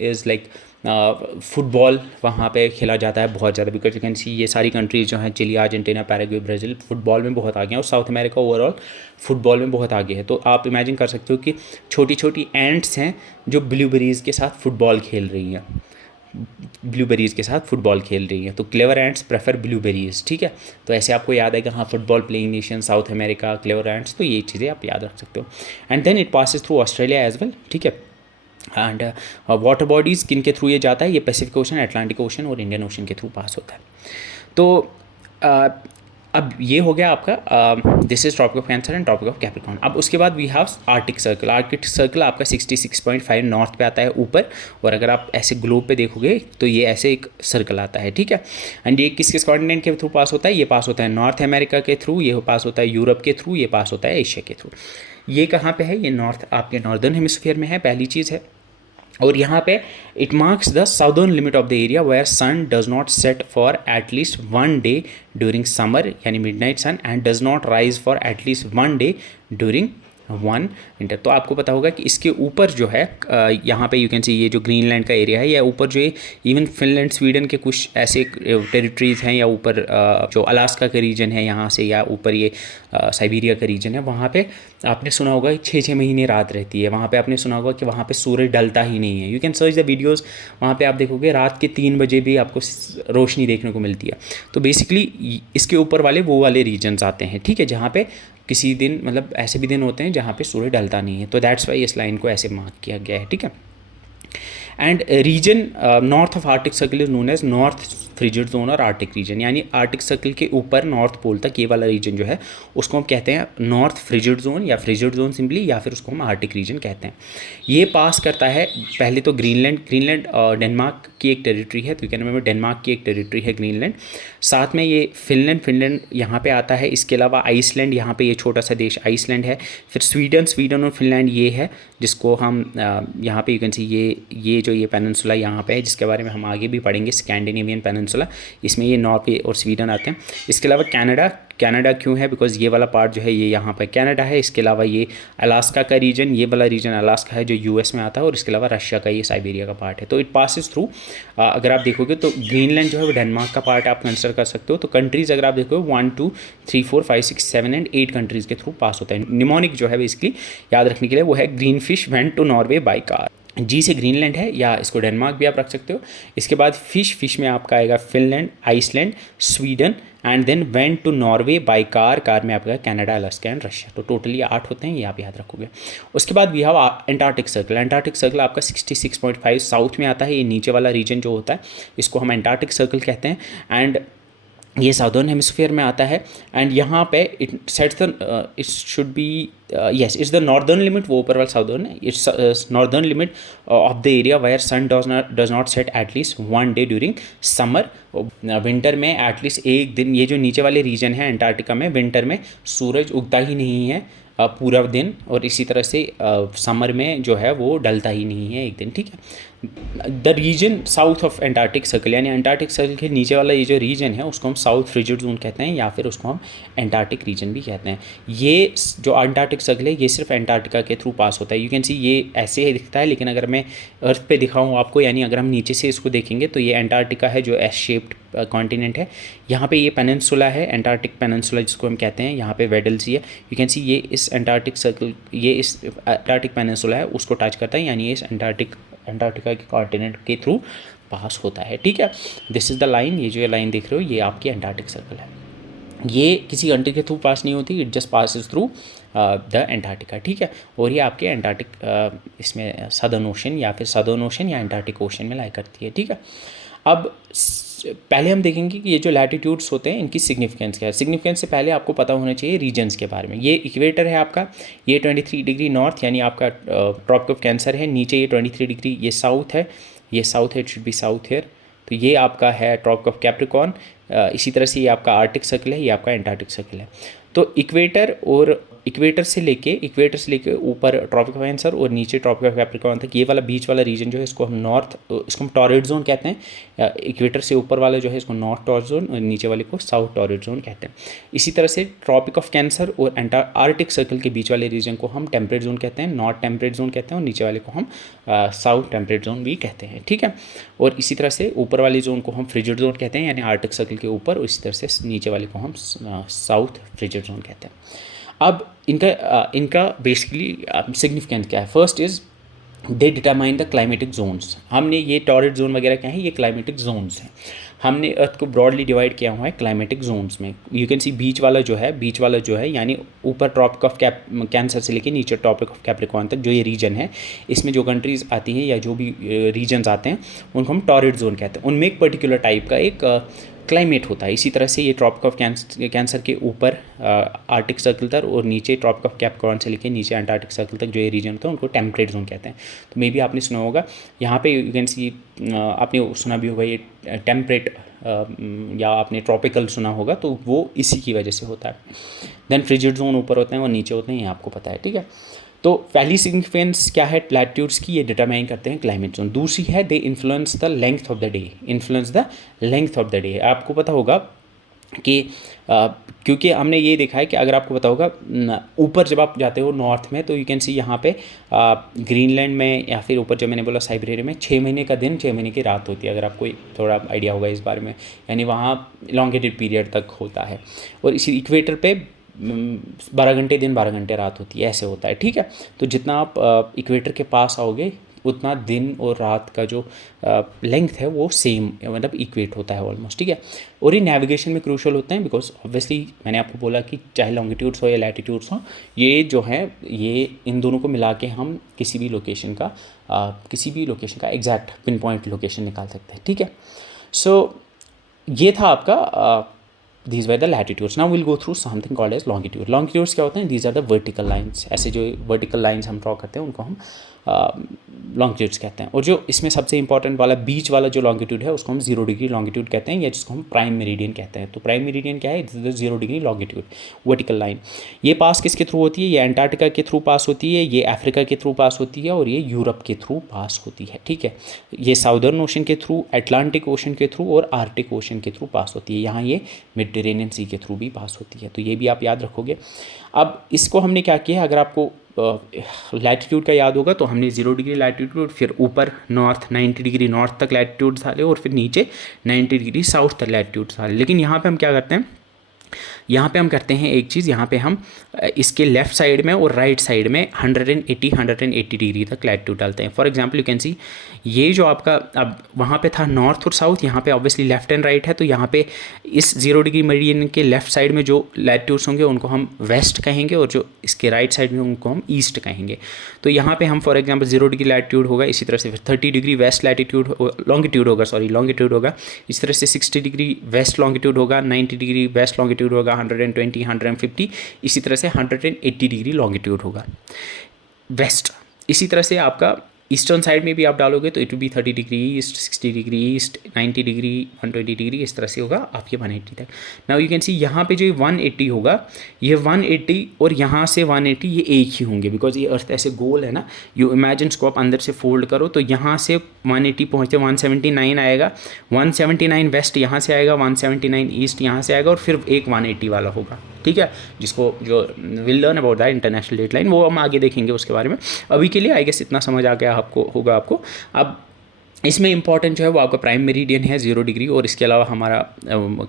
is like football वहाँ पे खेला जाता है बहुत ज़्यादा, बिकॉज यू कैन सी ये सारी कंट्रीज़ जो हैं Chile, Argentina, Paraguay, Brazil football में बहुत आगे हैं और साउथ अमेरिका ओवरऑल फुटबॉल में बहुत आगे है। तो आप इमेजिन कर सकते हो कि छोटी छोटी एंट्स हैं जो ब्लूबेरीज़ के साथ फुटबॉल खेल रही हैं, ब्लूबेरीज़ के साथ फुटबॉल खेल रही हैं। तो क्लेवर एंट्स प्रेफर ब्लूबेरीज़, ठीक है। तो ऐसे आपको याद है कि हाँ football playing nation South America, clever ants, तो ये चीज़ें आप याद रख सकते हो। And then it passes through Australia as well, ठीक है। एंड वाटर बॉडीज़ किन के थ्रू ये जाता है, ये पैसिफिक ओशन, अटलांटिक ओशन और इंडियन ओशन के थ्रू पास होता है। तो अब ये हो गया आपका this is Tropic of Cancer and tropic of Capricorn. अब उसके बाद we have Arctic Circle. Arctic Circle आपका 66.5 नॉर्थ पे आता है ऊपर, और अगर आप ऐसे ग्लोब पे देखोगे तो ये ऐसे एक सर्कल आता है, ठीक है। एंड ये किस किस कॉन्टिनेंट के थ्रू पास होता है, ये पास होता है नॉर्थ अमेरिका के थ्रू, ये पास होता है यूरोप के थ्रू, ये पास होता है एशिया के थ्रू। ये कहाँ पे है, ये नॉर्थ आपके नॉर्दर्न हेमिस्फीयर में है, पहली चीज़ है। और यहाँ पे it marks the southern limit of the area where sun does not set for at least 1 day during summer यानी midnight sun, and does not rise for at least 1 day during 1 winter. तो आपको पता होगा कि इसके ऊपर जो है यहाँ पे यू कैन सी ये जो ग्रीनलैंड का एरिया है, या ऊपर जो है इवन फिनलैंड, स्वीडन के कुछ ऐसे टेरिटरीज़ हैं, या ऊपर जो अलास्का का रीजन है यहाँ से, या ऊपर ये साइबेरिया का रीजन है, वहाँ पे आपने सुना होगा 6-6 महीने रात रहती है। वहाँ पे आपने सुना होगा कि वहाँ पे सूरज ढलता ही नहीं है। You can search the videos, वहाँ पे आप देखोगे रात के 3 बजे भी आपको रोशनी देखने को मिलती है। तो बेसिकली इसके ऊपर वाले वो वाले रीजन्स आते हैं, ठीक है, जहाँ पे किसी दिन मतलब ऐसे भी दिन होते हैं जहाँ पे सूरज ढलता नहीं है। तो दैट्स वाई इस लाइन को ऐसे मार्क किया गया है, ठीक है। And region north of Arctic Circle is known as north frigid zone और आर्टिक रीजन, यानी आर्टिक सर्कल के ऊपर नॉर्थ पोल तक ये वाला रीजन जो है उसको हम कहते हैं नॉर्थ फ्रिजिड जोन, या फ्रिजिड जोन सिंपली, या फिर उसको हम आर्टिक रीजन कहते हैं। ये पास करता है पहले तो ग्रीनलैंड डेनमार्क की एक टेरिटरी है, तो यू कैन रिमेंबर डेनमार्क की एक टेरिटरी है ग्रीनलैंड। साथ में ये फिनलैंड यहाँ पे आता है। इसके अलावा आइसलैंड, यहाँ पे ये छोटा सा देश आइसलैंड है। फिर स्वीडन और फिनलैंड ये है जिसको हम यहाँ पे यू कैन सी ये जो ये पेनिनसुला यहाँ पे है, जिसके बारे में हम आगे भी पढ़ेंगे, स्कैंडिनेवियन पेनिनसुला, इसमें ये नॉर्वे और स्वीडन आते हैं। इसके अलावा कनाडा क्यों है, बिकॉज ये वाला पार्ट जो है ये यहाँ पर कनाडा है। इसके अलावा ये अलास्का का रीजन, ये वाला रीजन अलास्का है जो यूएस में आता है, और इसके अलावा रशिया का ये साइबेरिया का पार्ट है। तो इट पासिस थ्रू, अगर आप देखोगे तो ग्रीनलैंड जो है वो डेनमार्क का पार्ट आप कंसिडर कर सकते हो। तो कंट्रीज़ अगर आप देखोगे 1 2 3 4 5 6 7 एंड 8 कंट्रीज़ के थ्रू पास होता है। निमोनिक जो है बेसिकली याद रखने के लिए वो है green fish went to Norway by car. G से ग्रीनलैंड है, या इसको डेनमार्क भी आप रख सकते हो। इसके बाद फिश में आपका आएगा Finland, Iceland, Sweden, and then went to Norway by car में आपका कनाडा, अलास्का एंड रशिया। तो टोटली 8 होते हैं, ये आप याद रखोगे। उसके बाद वी हैव एंटार्क्टिक सर्कल आपका 66.5 साउथ में आता है। ये नीचे वाला रीजन जो होता है इसको हम एंटार्क्टिक सर्कल कहते हैं, एंड ये साउदर्न हेमिस्फीयर में आता है। एंड यहाँ पे it sets the it should B yes, it's the northern limit, वो ऊपर वाला साउदर्न है, it's northern limit of the area where sun does not set at least 1 day during summer। Winter में एटलीस्ट एक दिन, ये जो नीचे वाले रीजन है एंटार्क्टिका में, विंटर में सूरज उगता ही नहीं है पूरा दिन, और इसी तरह से समर में जो है वो ढलता ही नहीं है एक दिन, ठीक है। The region south of Antarctic Circle, यानी एंटार्क्टिक सर्कल के नीचे वाला ये जो रीजन है उसको हम साउथ फ्रिजिड जोन कहते हैं, या फिर उसको हम एंटार्क्टिक रीजन भी कहते हैं। ये जो एंटार्क्टिक सर्कल है ये सिर्फ एंटार्क्टिका के थ्रू पास होता है। यू कैन सी ये ऐसे ही दिखता है, लेकिन अगर मैं अर्थ पे दिखाऊँ आपको, यानी अगर हम नीचे से इसको देखेंगे तो ये एंटार्क्टिका है जो एस शेप्ड कॉन्टिनेंट है। यहाँ पे ये पेनिनसुला है, एंटार्क्टिक पेनिनसुला जिसको हम कहते हैं, यहाँ पे वेडल सी है। यू कैन सी ये इस एंटार्क्टिक सर्कल, ये इस एंटार्क्टिक पेनिनसुला है उसको टच करता है, यानी ये इस एंटार्क्टिका के कॉन्टिनेंट के थ्रू पास होता है, ठीक है। दिस इज़ द लाइन, ये जो लाइन देख रहे हो ये आपकी एंटार्क्टिक सर्कल है। ये किसी कंट्री के थ्रू पास नहीं होती, it just passes through the Antarctica, ठीक है। और ये आपके एंटार्क्टिक इसमें सदर्न ओशन या फिर सदर्न ओशन या एंटार्क्टिक ओशन में लाई करती है, ठीक है। अब पहले हम देखेंगे कि ये जो लैटिट्यूड्स होते हैं इनकी सिग्निफिकेंस क्या है। सिग्निफिकेंस से पहले आपको पता होना चाहिए रीजन्स के बारे में। ये इक्वेटर है आपका, ये 23 डिग्री नॉर्थ यानी आपका ट्रॉपिक ऑफ कैंसर है। नीचे ये 23 डिग्री ये साउथ है, ये साउथ है, it should be south here. तो ये आपका है ट्रॉपिक ऑफ कैप्रिकॉर्न, इसी तरह से ये आपका आर्टिक सर्कल है, ये आपका एंटार्क्टिक सर्कल है। तो इक्वेटर से लेके ऊपर ट्रॉपिक ऑफ कैंसर और नीचे ट्रॉपिक ऑफ कैप्रिकॉर्न तक ये वाला बीच वाला रीजन जो है इसको हम टॉरिड जोन कहते हैं। इक्वेटर से ऊपर वाला जो है इसको नॉर्थ टॉरिड जोन और नीचे वाले को साउथ टॉरिड जोन कहते हैं। इसी तरह से ट्रॉपिक ऑफ कैंसर और आर्टिक सर्कल के बीच वाले रीजन को हम टेम्परेट जोन कहते हैं, नॉर्थ टेम्परेट जोन कहते हैं, और नीचे वाले को हम साउथ टेम्परेट जोन भी कहते हैं, ठीक है। और इसी तरह से ऊपर वाले जोन को हम फ्रिजिड जोन कहते हैं, यानी आर्टिक सर्कल के ऊपर, और इसी तरह से नीचे वाले को हम साउथ फ्रिजिड जोन कहते हैं। अब इनका बेसिकली सिग्निफिकेंस क्या है? First is they determine the climatic zones. हमने ये टॉरिड जोन वगैरह क्या है, ये क्लाइमेटिक जोन्स हैं। हमने अर्थ को ब्रॉडली डिवाइड किया हुआ है क्लाइमेटिक जोन्स में। यू कैन सी बीच वाला जो है यानी ऊपर ट्रॉपिक ऑफ कैंसर से लेके नीचे ट्रॉपिक ऑफ कैप्रिकॉर्न तक जो ये रीजन है, इसमें जो कंट्रीज़ आती हैं या जो भी रीजन्स आते हैं उनको हम टॉरिड जोन कहते हैं। उनमें एक पर्टिकुलर टाइप का एक क्लाइमेट होता है। इसी तरह से ये ट्रॉपिक ऑफ कैंसर के ऊपर आर्टिक सर्कल तक और नीचे ट्रॉपिक ऑफ कैप्रिकॉर्न से लेके नीचे अंटार्कटिक सर्कल तक जो ये रीजन होता है उनको टेम्परेट जोन कहते हैं। तो मे भी आपने सुना होगा यहाँ पे, यू कैन सी आपने सुना भी होगा ये टेम्परेट या आपने ट्रॉपिकल सुना होगा, तो वो इसी की वजह से होता है। देन फ्रिजिड जोन ऊपर होते हैं और नीचे होते हैं, ये आपको पता है, ठीक है। तो पहली सिग्निफिकेंस क्या है लैटिट्यूड्स की, ये डिटरमाइन करते हैं क्लाइमेट जोन। दूसरी है they influence the length of the day. आपको पता होगा कि क्योंकि हमने ये देखा है कि अगर आपको पता होगा ऊपर जब आप जाते हो नॉर्थ में, तो यू कैन सी यहाँ पे ग्रीनलैंड में या फिर ऊपर जो मैंने बोला साइबेरिया में 6 महीने का दिन 6 महीने की रात होती है, अगर आपको थोड़ा आइडिया होगा इस बारे में, यानी वहाँ लॉन्गेटेड पीरियड तक होता है। और इसी इक्वेटर पे 12 घंटे दिन 12 घंटे रात होती है, ऐसे होता है, ठीक है। तो जितना आप इक्वेटर के पास आओगे उतना दिन और रात का जो लेंथ है वो सेम, मतलब इक्वेट होता है ऑलमोस्ट, ठीक है। और ये नेविगेशन में क्रूशल होते हैं बिकॉज ऑब्वियसली मैंने आपको बोला कि चाहे लॉन्गिट्यूड्स हो या लैटिट्यूड्स हो, ये जो है ये इन दोनों को मिला के हम किसी भी लोकेशन का एग्जैक्ट पिन पॉइंट लोकेशन निकाल सकते हैं, ठीक है। सो ये था आपका these were the latitudes. Now we'll go through something called as longitude. Longitudes क्या होते हैं? These are the vertical lines. ऐसे जो vertical lines हम ड्रॉ करते हैं उनको हम लॉन्गिट्यूड्स कहते हैं। और जो इसमें सबसे इंपॉर्टेंट वाला बीच वाला जो लॉन्गिट्यूड है उसको हम 0 डिग्री लॉन्गिट्यूड कहते हैं, या जिसको हम प्राइम मेरिडियन कहते हैं। तो प्राइम मेरिडियन क्या है? It's the 0 degree longitude vertical line. ये पास किसके थ्रू होती है? ये अंटार्कटिका के थ्रू पास होती है, ये अफ्रीका के थ्रू पास होती है, और ये यूरोप के थ्रू पास होती है, ठीक है। ये साउदर्न ओशन के थ्रू, अटलांटिक ओशन के थ्रू और आर्टिक ओशन के थ्रू पास होती है। यहाँ ये मेडिटेरेनियन सी के थ्रू भी पास होती है, तो ये भी आप याद रखोगे। अब इसको हमने क्या किया, अगर आपको लैटिट्यूड का याद होगा तो हमने 0 डिग्री लैटिट्यूड, फिर ऊपर नॉर्थ 90 डिग्री नॉर्थ तक लैटिट्यूड डाले और फिर नीचे 90 डिग्री साउथ तक लैटिट्यूड डाले। लेकिन यहाँ पे हम क्या करते हैं, यहाँ पे हम करते हैं एक चीज़, यहाँ पे हम इसके लेफ़्ट साइड में और राइट साइड में 180 डिग्री तक लैटिट्यूड डालते हैं। For example you can see ये जो आपका अब वहाँ पे था नॉर्थ और साउथ, यहाँ पे ऑब्वियसली लेफ्ट एंड राइट है, तो यहाँ पे इस 0 डिग्री मेरिडियन के लेफ्ट साइड में जो लैटिट्यूड्स होंगे उनको हम वेस्ट कहेंगे, और जो इसके राइट साइड में उनको हम ईस्ट कहेंगे। तो यहाँ पे हम फॉर एग्जांपल 0 डिग्री लैटिट्यूड होगा, इसी तरह से फिर 30 डिग्री वेस्ट लैटिट्यूड लॉन्गिट्यूड होगा, इस तरह से 60 डिग्री वेस्ट लॉन्गिट्यूड होगा, 90 डिग्री वेस्ट लॉन्गिट्यूड होगा, 120 150, इसी तरह से 180 डिग्री लॉन्गिट्यूड होगा वेस्ट। इसी तरह से आपका ईस्टर्न साइड में भी आप डालोगे तो it will be 30 degree east, 60 degree east, 90 degree, 120 degree, इस तरह से होगा आपके 180 तक। नाउ यू कैन सी यहाँ पे जो 180 होगा, ये 180 और यहाँ से 180 ये एक ही होंगे, बिकॉज ये अर्थ ऐसे गोल है ना। यू इमेजिन इसको आप अंदर से फोल्ड करो तो यहाँ से 180 पहुँचते 179 आएगा, 179 वेस्ट यहाँ से आएगा, 179 ईस्ट यहाँ से आएगा, और फिर एक 180 वाला होगा, ठीक है। जिसको जो will learn about that International Date Line, वो हम आगे देखेंगे उसके बारे में। अभी के लिए आई गेस इतना समझ आ गया होगा आपको। अब इसमें इंपॉर्टेंट जो है वो आपका प्राइम मेरिडियन है 0 डिग्री, और इसके अलावा हमारा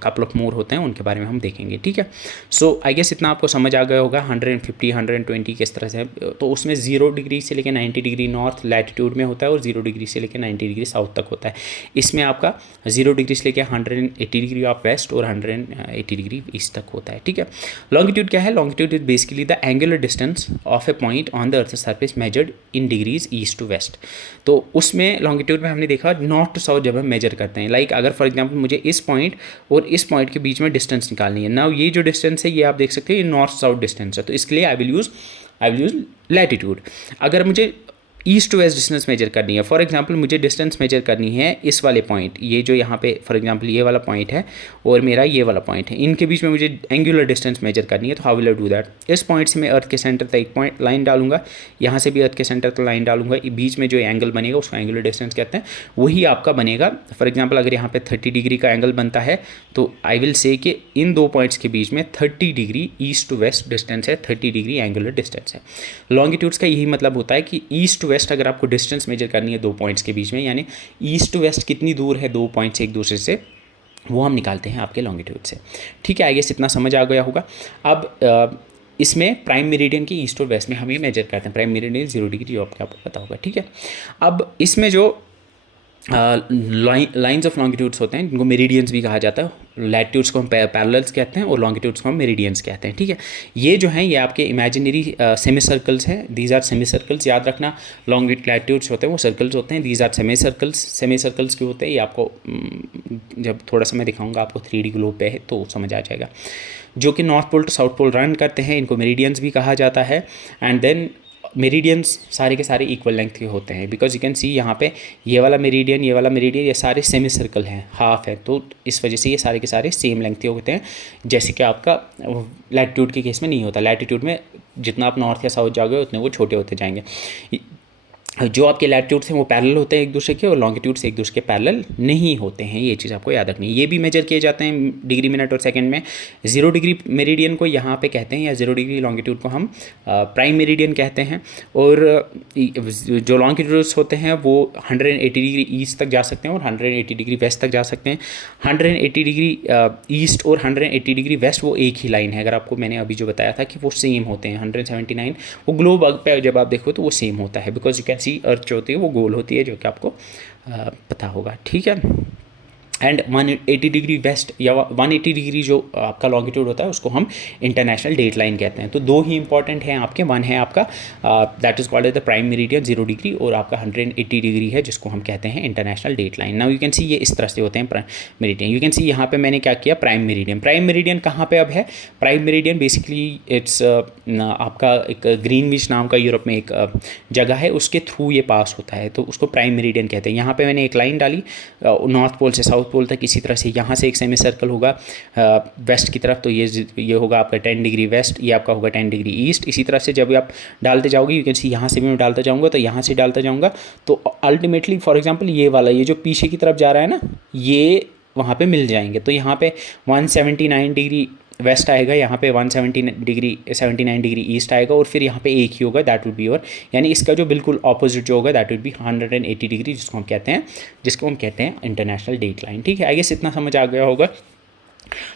कपल ऑफ मोर होते हैं, उनके बारे में हम देखेंगे, ठीक है। सो आई गेस इतना आपको समझ आ गया होगा 150 120 किस तरह से। तो उसमें 0 डिग्री से लेकर 90 डिग्री नॉर्थ लैटिट्यूड में होता है, और 0 डिग्री से लेकर 90 डिग्री साउथ तक होता है। इसमें आपका 0 डिग्री से लेकर 180 डिग्री ऑफ वेस्ट और 180 डिग्री ईस्ट तक होता है, ठीक है। लॉन्गिट्यूड क्या है? Longitude is basically the angular distance of a point on the earth surface measured in degrees east to west. तो उसमें लॉन्गिट्यूड में हमने देखा नॉर्थ टू साउथ जब हम मेजर करते हैं, लाइक अगर फॉर एग्जांपल मुझे इस पॉइंट और इस पॉइंट के बीच में डिस्टेंस निकालनी है। नाउ ये जो डिस्टेंस है ये आप देख सकते हैं, ये नॉर्थ साउथ डिस्टेंस है, तो इसके लिए आई विल यूज़ लैटिट्यूड। अगर मुझे east to west distance measure करनी है। फॉर एग्जांपल मुझे डिस्टेंस मेजर करनी है इस वाले पॉइंट, ये जो यहाँ पे फॉर एग्जांपल ये वाला पॉइंट है और मेरा ये वाला पॉइंट है, इनके बीच में मुझे एंगुलर डिस्टेंस मेजर करनी है। तो how will I do that? इस पॉइंट से मैं अर्थ के सेंटर तक एक पॉइंट लाइन डालूंगा, यहाँ से भी अर्थ के सेंटर तक लाइन डालूंगा, बीच में जो एंगल बनेगा उसको एंगुलर डिस्टेंस कहते हैं, वही आपका बनेगा। फॉर एग्जाम्पल अगर यहाँ पे 30 डिग्री का एंगल बनता है तो आई विल से कि इन दो पॉइंट्स के बीच में 30 degree east to west distance है, 30 डिग्री एंगुलर डिस्टेंस है। लॉन्गिट्यूड्स का यही मतलब होता है कि ईस्ट टू वेस्ट अगर आपको डिस्टेंस मेजर करनी है दो पॉइंट्स के बीच में, यानी ईस्ट टू वेस्ट कितनी दूर है दो पॉइंट्स एक दूसरे से, वो हम निकालते हैं आपके लॉन्गिट्यूड से। ठीक है, आई गेस इतना समझ आ गया होगा। अब इसमें प्राइम मेरिडियन की ईस्ट और वेस्ट में हम ये मेजर करते हैं। प्राइम मेरिडियन 0 डिग्री आपको पता होगा। ठीक है, अब इसमें जो लाइंस ऑफ लॉन्गिट्यूड्स होते हैं जिनको मेरिडियंस भी कहा जाता है, लैटिट्यूड्स को हम पैरेलल्स कहते हैं और लॉन्गिट्यूड्स को हम मेरिडियंस कहते हैं। ठीक है, ये जो हैं ये आपके इमेजिनरी सेमी सर्कल्स हैं, दीज आर सेमी सर्कल्स। याद रखना लैटिट्यूड्स होते हैं वो सर्कल्स होते हैं, these are semi circles. Semi circles क्यों होते हैं ये आपको जब थोड़ा सा मैं दिखाऊंगा आपको 3D ग्लोब पे है तो समझ आ जाएगा। जो कि North Pole to South Pole run करते हैं, इनको मेरिडियंस भी कहा जाता है। एंड देन मेरिडियंस सारे के सारे इक्वल लेंथ के होते हैं, बिकॉज यू कैन सी यहाँ पे ये वाला मेरिडियन ये सारे सेमी सर्कल हैं, हाफ है, तो इस वजह से ये सारे के सारे सेम लेंथ के होते हैं, जैसे कि आपका लैटिट्यूड के केस में नहीं होता। लैटिट्यूड में जितना आप नॉर्थ या साउथ जाओगे उतने वो छोटे होते जाएंगे। जो आपके लैटिट्यूड्स हैं वो पैरेलल होते हैं एक दूसरे के, और लॉन्गिट्यूड्स एक दूसरे के पैरेलल नहीं होते हैं। ये चीज़ आपको याद रखनी है। ये भी मेजर किए जाते हैं डिग्री मिनट और सेकंड में। 0 डिग्री मेरिडियन को यहाँ पे कहते हैं, या 0 डिग्री लॉन्गिट्यूड को हम प्राइम मेरिडियन कहते हैं। और जो लॉन्गिट्यूड्स होते हैं वो 180 डिग्री ईस्ट तक जा सकते हैं और 180 डिग्री वेस्ट तक जा सकते हैं। 180 डिग्री ईस्ट और 180 डिग्री वेस्ट वो एक ही लाइन है। अगर आपको मैंने अभी जो बताया था कि वो सेम होते हैं, 179 वो ग्लोब पे जब आप देखो तो वो सेम होता है, बिकॉज यू कैन सी अर्थ जो होती है वो गोल होती है, जो कि आपको पता होगा। ठीक है, एंड 180 डिग्री वेस्ट या 180 डिग्री जो आपका लॉन्गिट्यूड होता है उसको हम इंटरनेशनल डेट लाइन कहते हैं। तो दो ही इंपॉर्टेंट हैं आपके, वन है आपका that is called as the prime meridian 0 degree, और आपका 180 डिग्री है जिसको हम कहते हैं International Date Line. Now you can see ये इस तरह से होते हैं prime meridian. You can see यहाँ पे मैंने क्या किया, प्राइम मेरिडियन। प्राइम मेरिडियन कहाँ पे अब है? प्राइम मेरिडियन बेसिकली इट्स आपका एक ग्रीनविच नाम का यूरोप में एक जगह है, उसके थ्रू ये पास होता है, तो उसको प्राइम मेरिडियन कहते हैं। यहाँ पे मैंने एक लाइन डाली नॉर्थ पोल से साउथ पोल तक, इसी तरह से यहाँ से एक सेमी सर्कल होगा वेस्ट की तरफ, तो ये होगा आपका 10 डिग्री वेस्ट, ये आपका होगा 10 डिग्री ईस्ट। इसी तरह से जब आप डालते जाओगे, यू कैन सी यहाँ से भी मैं डालता जाऊँगा तो यहाँ से डालता जाऊँगा, तो अल्टीमेटली फॉर एग्जांपल ये वाला ये जो पीछे की तरफ जा रहा है ना, ये वहाँ पे मिल जाएंगे। तो यहाँ पे 179 डिग्री वेस्ट आएगा, यहाँ पे 79 डिग्री ईस्ट आएगा, और फिर यहाँ पे एक ही होगा, दैट वुड बी योर, यानी इसका जो बिल्कुल ऑपोजिट जो होगा दैट वुड बी 180 डिग्री, जिसको हम कहते हैं इंटरनेशनल डेट लाइन। ठीक है, आई गेस इतना समझ आ गया होगा।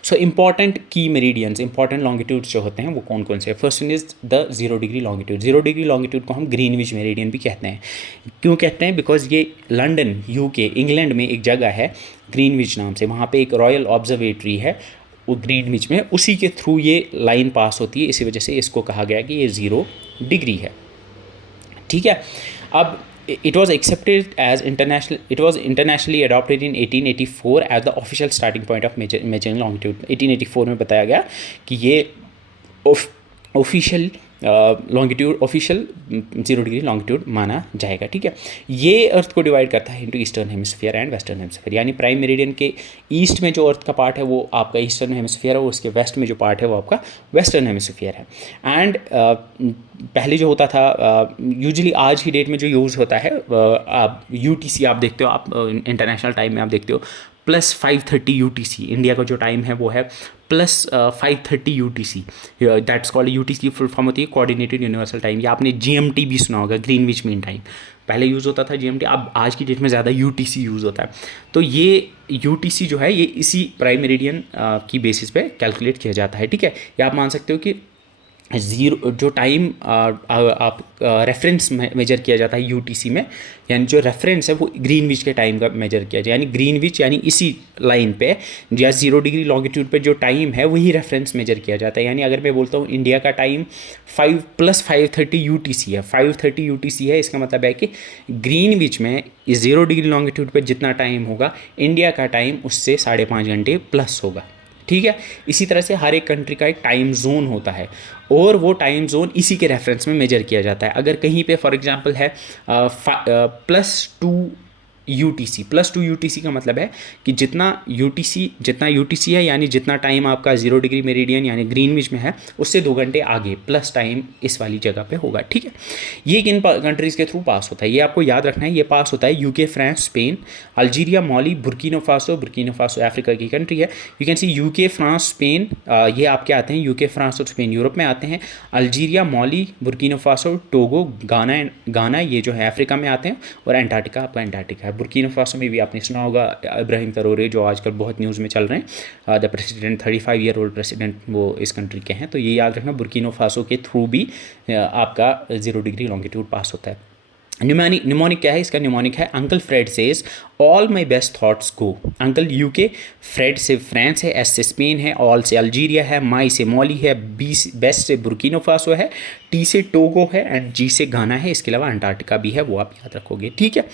सो इंपॉर्टेंट की मेरिडियंस, इंपॉर्टेंट लॉन्गिट्यूड्स जो होते हैं वो कौन कौन से हैं? First one is the 0 degree longitude. 0 degree longitude को हम ग्रीनविच मेरिडियन भी कहते हैं। क्यों कहते हैं? बिकॉज ये लंदन यूके इंग्लैंड में एक जगह है ग्रीनविच नाम से, वहाँ पे एक रॉयल ऑब्जर्वेटरी है वो ग्रीनविच में, उसी के थ्रू ये लाइन पास होती है, इसी वजह से इसको कहा गया कि ये 0 डिग्री है। ठीक है, अब it was internationally adopted in 1884 as the official starting point of measuring longitude। 1884 में बताया गया कि ये official longitude, official 0 degree longitude माना जाएगा। ठीक है, ये अर्थ को डिवाइड करता है into eastern hemisphere and western hemisphere, यानी प्राइम मेरिडियन के ईस्ट में जो अर्थ का पार्ट है वो आपका ईस्टर्न हेमिस्फीयर है, और उसके वेस्ट में जो पार्ट है वो आपका वेस्टर्न हेमिस्फीयर है। एंड पहले जो होता था, यूजुअली आज की डेट में जो यूज़ होता है, आप UTC आप देखते हो, आप इंटरनेशनल टाइम में आप देखते हो +5:30 UTC, इंडिया का जो टाइम है वो है +5:30 UTC, दैट्स कॉल्ड UTC की फुल फॉर्म होती है कोऑर्डिनेटेड यूनिवर्सल टाइम, या आपने GMT भी सुना होगा, ग्रीनविच मीन टाइम। पहले यूज़ होता था GMT, अब आज की डेट में ज़्यादा UTC यूज़ होता है। तो ये UTC जो है ये इसी प्राइम मेरिडियन की बेसिस पे कैलकुलेट किया जाता है। ठीक है, या आप मान सकते हो कि 0 जो टाइम आप रेफरेंस मेजर किया जाता है UTC में, यानी जो रेफरेंस है वो ग्रीनविच के टाइम का मेजर किया जाए, यानी ग्रीनविच यानी इसी लाइन पे या 0 डिग्री लॉन्गिट्यूड पे जो टाइम है वही रेफरेंस मेजर किया जाता है। यानी अगर मैं बोलता हूँ इंडिया का टाइम 5 + 5:30 UTC है, 5:30 UTC है, इसका मतलब है कि ग्रीनविच में इस 0 डिग्री लॉन्गिट्यूड पर जितना टाइम होगा, इंडिया का टाइम उससे 5.5 घंटे प्लस होगा। ठीक है। इसी तरह से हर एक कंट्री का एक टाइम जोन होता है और वो टाइम जोन इसी के रेफरेंस में मेजर किया जाता है। अगर कहीं पे फॉर एग्जांपल है +2 UTC, +2 UTC का मतलब है कि जितना UTC है यानी जितना टाइम आपका 0 डिग्री मेरिडियन यानी ग्रीनविच में है उससे 2 घंटे आगे प्लस टाइम इस वाली जगह पे होगा, ठीक है। ये किन कंट्रीज़ के थ्रू पास होता है ये आपको याद रखना है। ये पास होता है UK, फ्रांस, स्पेन, अल्जीरिया, माली, बुर्किना फासो अफ्रीका की कंट्री है। You can C UK, France, Spain, ये आपके आते हैं UK, फ्रांस और स्पेन यूरोप में आते हैं। अल्जीरिया, माली, बुर्किना फासो, टोगो, गाना ये जो है अफ्रीका में आते हैं और एंटार्क्टिका आपका एंटार्क्टिका है। बुर्किना फासो में भी आपने सुना होगा इब्राहिम ट्रैओरे जो आजकल बहुत न्यूज़ में चल रहे हैं, the president 35 year old president वो इस कंट्री के हैं। तो ये याद रखना बुर्किना फासो के थ्रू भी आपका 0 डिग्री लॉन्गिट्यूड पास होता है। निमोनिक क्या है? इसका निमोनिक है uncle Fred says all my best thoughts go. Uncle UK, Fred से फ्रांस है, S से स्पेन है, ऑल से अल्जीरिया है, माई से मॉली है, बेस्ट से बुर्किना फासो है, T से टोगो है एंड G से गाना है। इसके अलावा अंटार्कटिका भी है, वो आप याद रखोगे, ठीक है।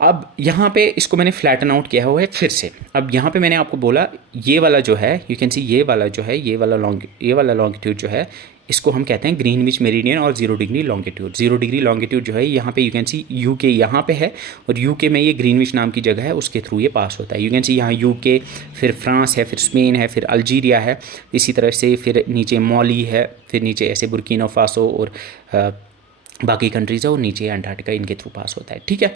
अब यहाँ पे इसको मैंने फ्लैटन आउट किया हुआ है फिर से। अब यहाँ पे मैंने आपको बोला ये वाला जो है यू कैन सी ये वाला जो है ये वाला लॉन्गिट्यूड जो है इसको हम कहते हैं ग्रीनविच मेरिडियन और 0 डिग्री लॉन्गिट्यूड। 0 डिग्री लॉन्गिट्यूड जो है यहाँ पे यू कैन सी UK यहाँ पे है और UK में ये ग्रीनविच नाम की जगह है उसके थ्रू ये पास होता है। यू कैन सी यहाँ UK, फिर फ्रांस है, फिर स्पेन है, फिर अल्जीरिया है, इसी तरह से फिर नीचे मॉली है, फिर नीचे ऐसे बुर्किना फासो और बाकी कंट्रीज़ है और नीचे अंटार्कटिका इनके थ्रू पास होता है, ठीक है।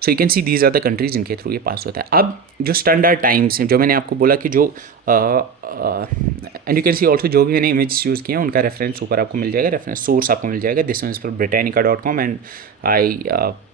So you can see these are the countries इनके थ्रू ये पास होता है। अब जो स्टैंडर्ड टाइम्स हैं जो मैंने आपको बोला कि जो and you can C also जो भी मैंने इमेज यूज़ किए हैं उनका रेफरेंस ऊपर आपको मिल जाएगा, रेफरेंस सोर्स आपको मिल जाएगा। This is for britannica.com and I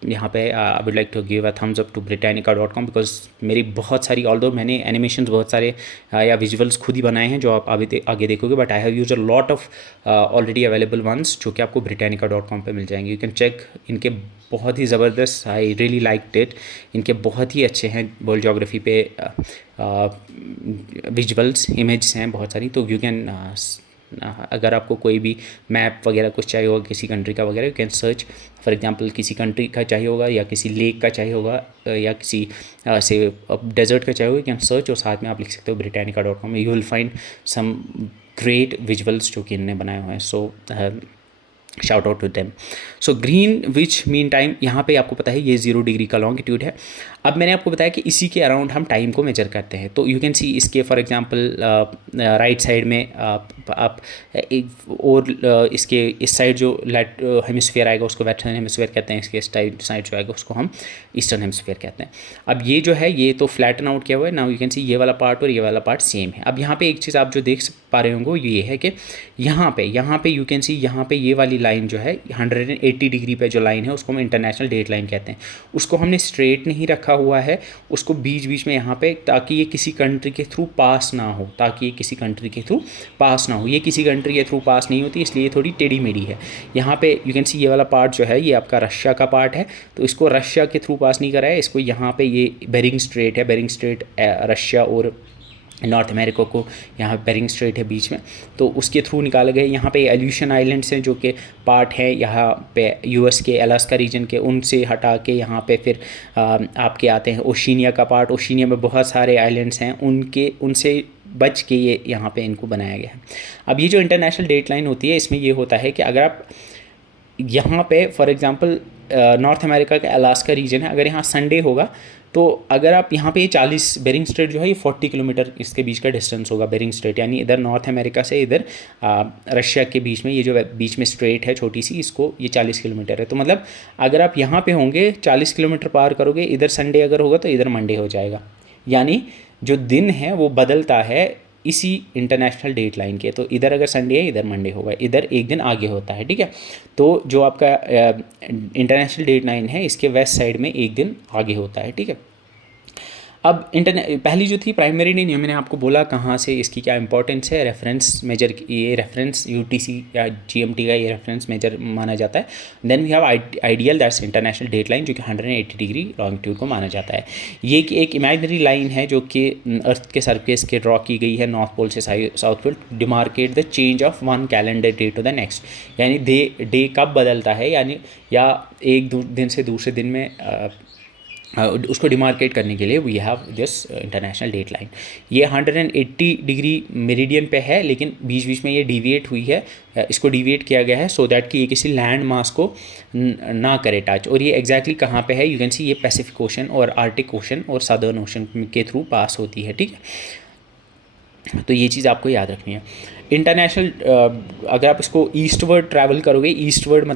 यहाँ पे I would like to give a thumbs up to britannica.com because मेरी बहुत सारी ऑल्दो मैंने एनिमेशंस बहुत सारे या विजुअल्स खुद ही बनाए हैं जो आप आगे देखोगे, but I have use a lot of already available ones जो कि आपको britannica.com पे मिल जाएंगे। यू कैन चेक, इनके बहुत ही ज़बरदस्त, आई रियली लाइक्ड इट, इनके बहुत ही अच्छे हैं वर्ल्ड ज्योग्राफी पे विजुअल्स इमेज हैं बहुत सारी। तो यू कैन अगर आपको कोई भी मैप वगैरह कुछ चाहिए होगा किसी कंट्री का वगैरह, you can search for example किसी कंट्री का चाहिए होगा या किसी लेक का चाहिए होगा या किसी से डेजर्ट का चाहिए होगा, यू कैन सर्च और साथ में आप लिख सकते हो britannica.com में, you will find some great visuals जो कि इन्होंने बनाए हुए हैं। So shout out to them. So Greenwich Mean Time यहाँ पे आपको पता है ये 0 डिग्री का लॉन्गिट्यूड है। अब मैंने आपको बताया कि इसी के अराउंड हम टाइम को मेजर करते हैं। तो यू कैन सी इसके फॉर एग्जांपल राइट साइड में आप एक और इसके इस साइड जो हेमिस्फीयर आएगा उसको वेस्टर्न हेमिस्फीयर कहते हैं, इसके साइड जो आएगा उसको हम ईस्टर्न हेमिस्फीयर कहते हैं। अब ये जो है ये तो फ्लैटन आउट किया हुआ है। नाउ यू कैन सी ये वाला पार्ट और ये वाला पार्ट सेम है। अब यहाँ पे एक चीज़ आप जो देख पा रहे होंगे ये है कि यहाँ पे यू कैन सी यहाँ पे ये वाली लाइन जो है 180 डिग्री पे जो लाइन है उसको हम इंटरनेशनल डेट लाइन कहते हैं। उसको हमने स्ट्रेट नहीं रखा हुआ है, उसको बीच बीच में यहाँ पे, ताकि ये किसी कंट्री के थ्रू पास ना हो, ये किसी कंट्री के कंट्री के थ्रू पास नहीं होती, इसलिए थोड़ी टेढ़ी मेढ़ी है। यहाँ पे यू कैन सी ये वाला पार्ट जो है ये आपका रशिया का पार्ट है, तो इसको रशिया के थ्रू पास नहीं करा है, इसको यहाँ पे ये बेरिंग स्ट्रेट है, बेरिंग स्ट्रेट रशिया और नॉर्थ अमेरिका को यहाँ बेरिंग स्ट्रेट है बीच में, तो उसके थ्रू निकाले गए। यहाँ पे एल्यूशन आइलैंड्स हैं जो कि पार्ट है यहाँ पे US के अलास्का रीजन के, उनसे हटा के यहाँ पे फिर आपके आते हैं ओशिनिया का पार्ट। ओशिनिया में बहुत सारे आइलैंड्स हैं, उनसे बच के ये यहाँ पे इनको बनाया गया है। अब ये जो इंटरनेशनल डेट लाइन होती है इसमें ये होता है कि अगर आप यहाँ पे फॉर एग्जांपल नॉर्थ अमेरिका का अलास्का रीजन है, अगर यहाँ संडे होगा तो अगर आप यहाँ पे 40 बेरिंग स्ट्रेट जो है ये 40 किलोमीटर इसके बीच का डिस्टेंस होगा बेरिंग स्ट्रेट, यानी इधर नॉर्थ अमेरिका से इधर रशिया के बीच में ये जो बीच में स्ट्रेट है छोटी सी, इसको ये 40 किलोमीटर है। तो मतलब अगर आप यहाँ पे होंगे 40 किलोमीटर पार करोगे, इधर संडे अगर होगा तो इधर मंडे हो जाएगा, यानी जो दिन है वो बदलता है इसी इंटरनेशनल डेट लाइन के। तो इधर अगर संडे है इधर मंडे होगा, इधर एक दिन आगे होता है, ठीक है। तो जो आपका इंटरनेशनल डेट लाइन है इसके वेस्ट साइड में एक दिन आगे होता है, ठीक है। अब पहली जो थी प्राइमरी नहीं, मैंने आपको बोला कहाँ से इसकी क्या इंपॉर्टेंस है, रेफरेंस मेजर, ये रेफरेंस UTC या GMT का ये रेफरेंस मेजर माना जाता है। Then we have ideal, that's International Date Line जो कि 180 डिग्री लॉन्गिट्यूड को माना जाता है। ये कि एक इमेजिनरी लाइन है जो कि अर्थ के सरफेस के ड्रॉ की गई है नॉर्थ पोल से South Pole, demarcate the change of one calendar day to the next, यानी डे कब बदलता है, यानी या एक दिन से दूसरे दिन में उसको डिमार्केट करने के लिए we have this International Date Line. ये 180 डिग्री मेरिडियन पे है, लेकिन बीच बीच में ये डिविएट हुई है, इसको डिविएट किया गया है सो दैट कि ये किसी लैंड मास को ना करे टच। और ये एग्जैक्टली कहाँ पे है, यू कैन सी ये पैसिफिक ओशन और आर्टिक ओशन और सदर्न ओशन के थ्रू पास होती है, ठीक है। तो ये चीज़ आपको याद रखनी है। इंटरनेशनल अगर आप इसको ईस्टवर्ड ट्रैवल करोगे, ईस्टवर्ड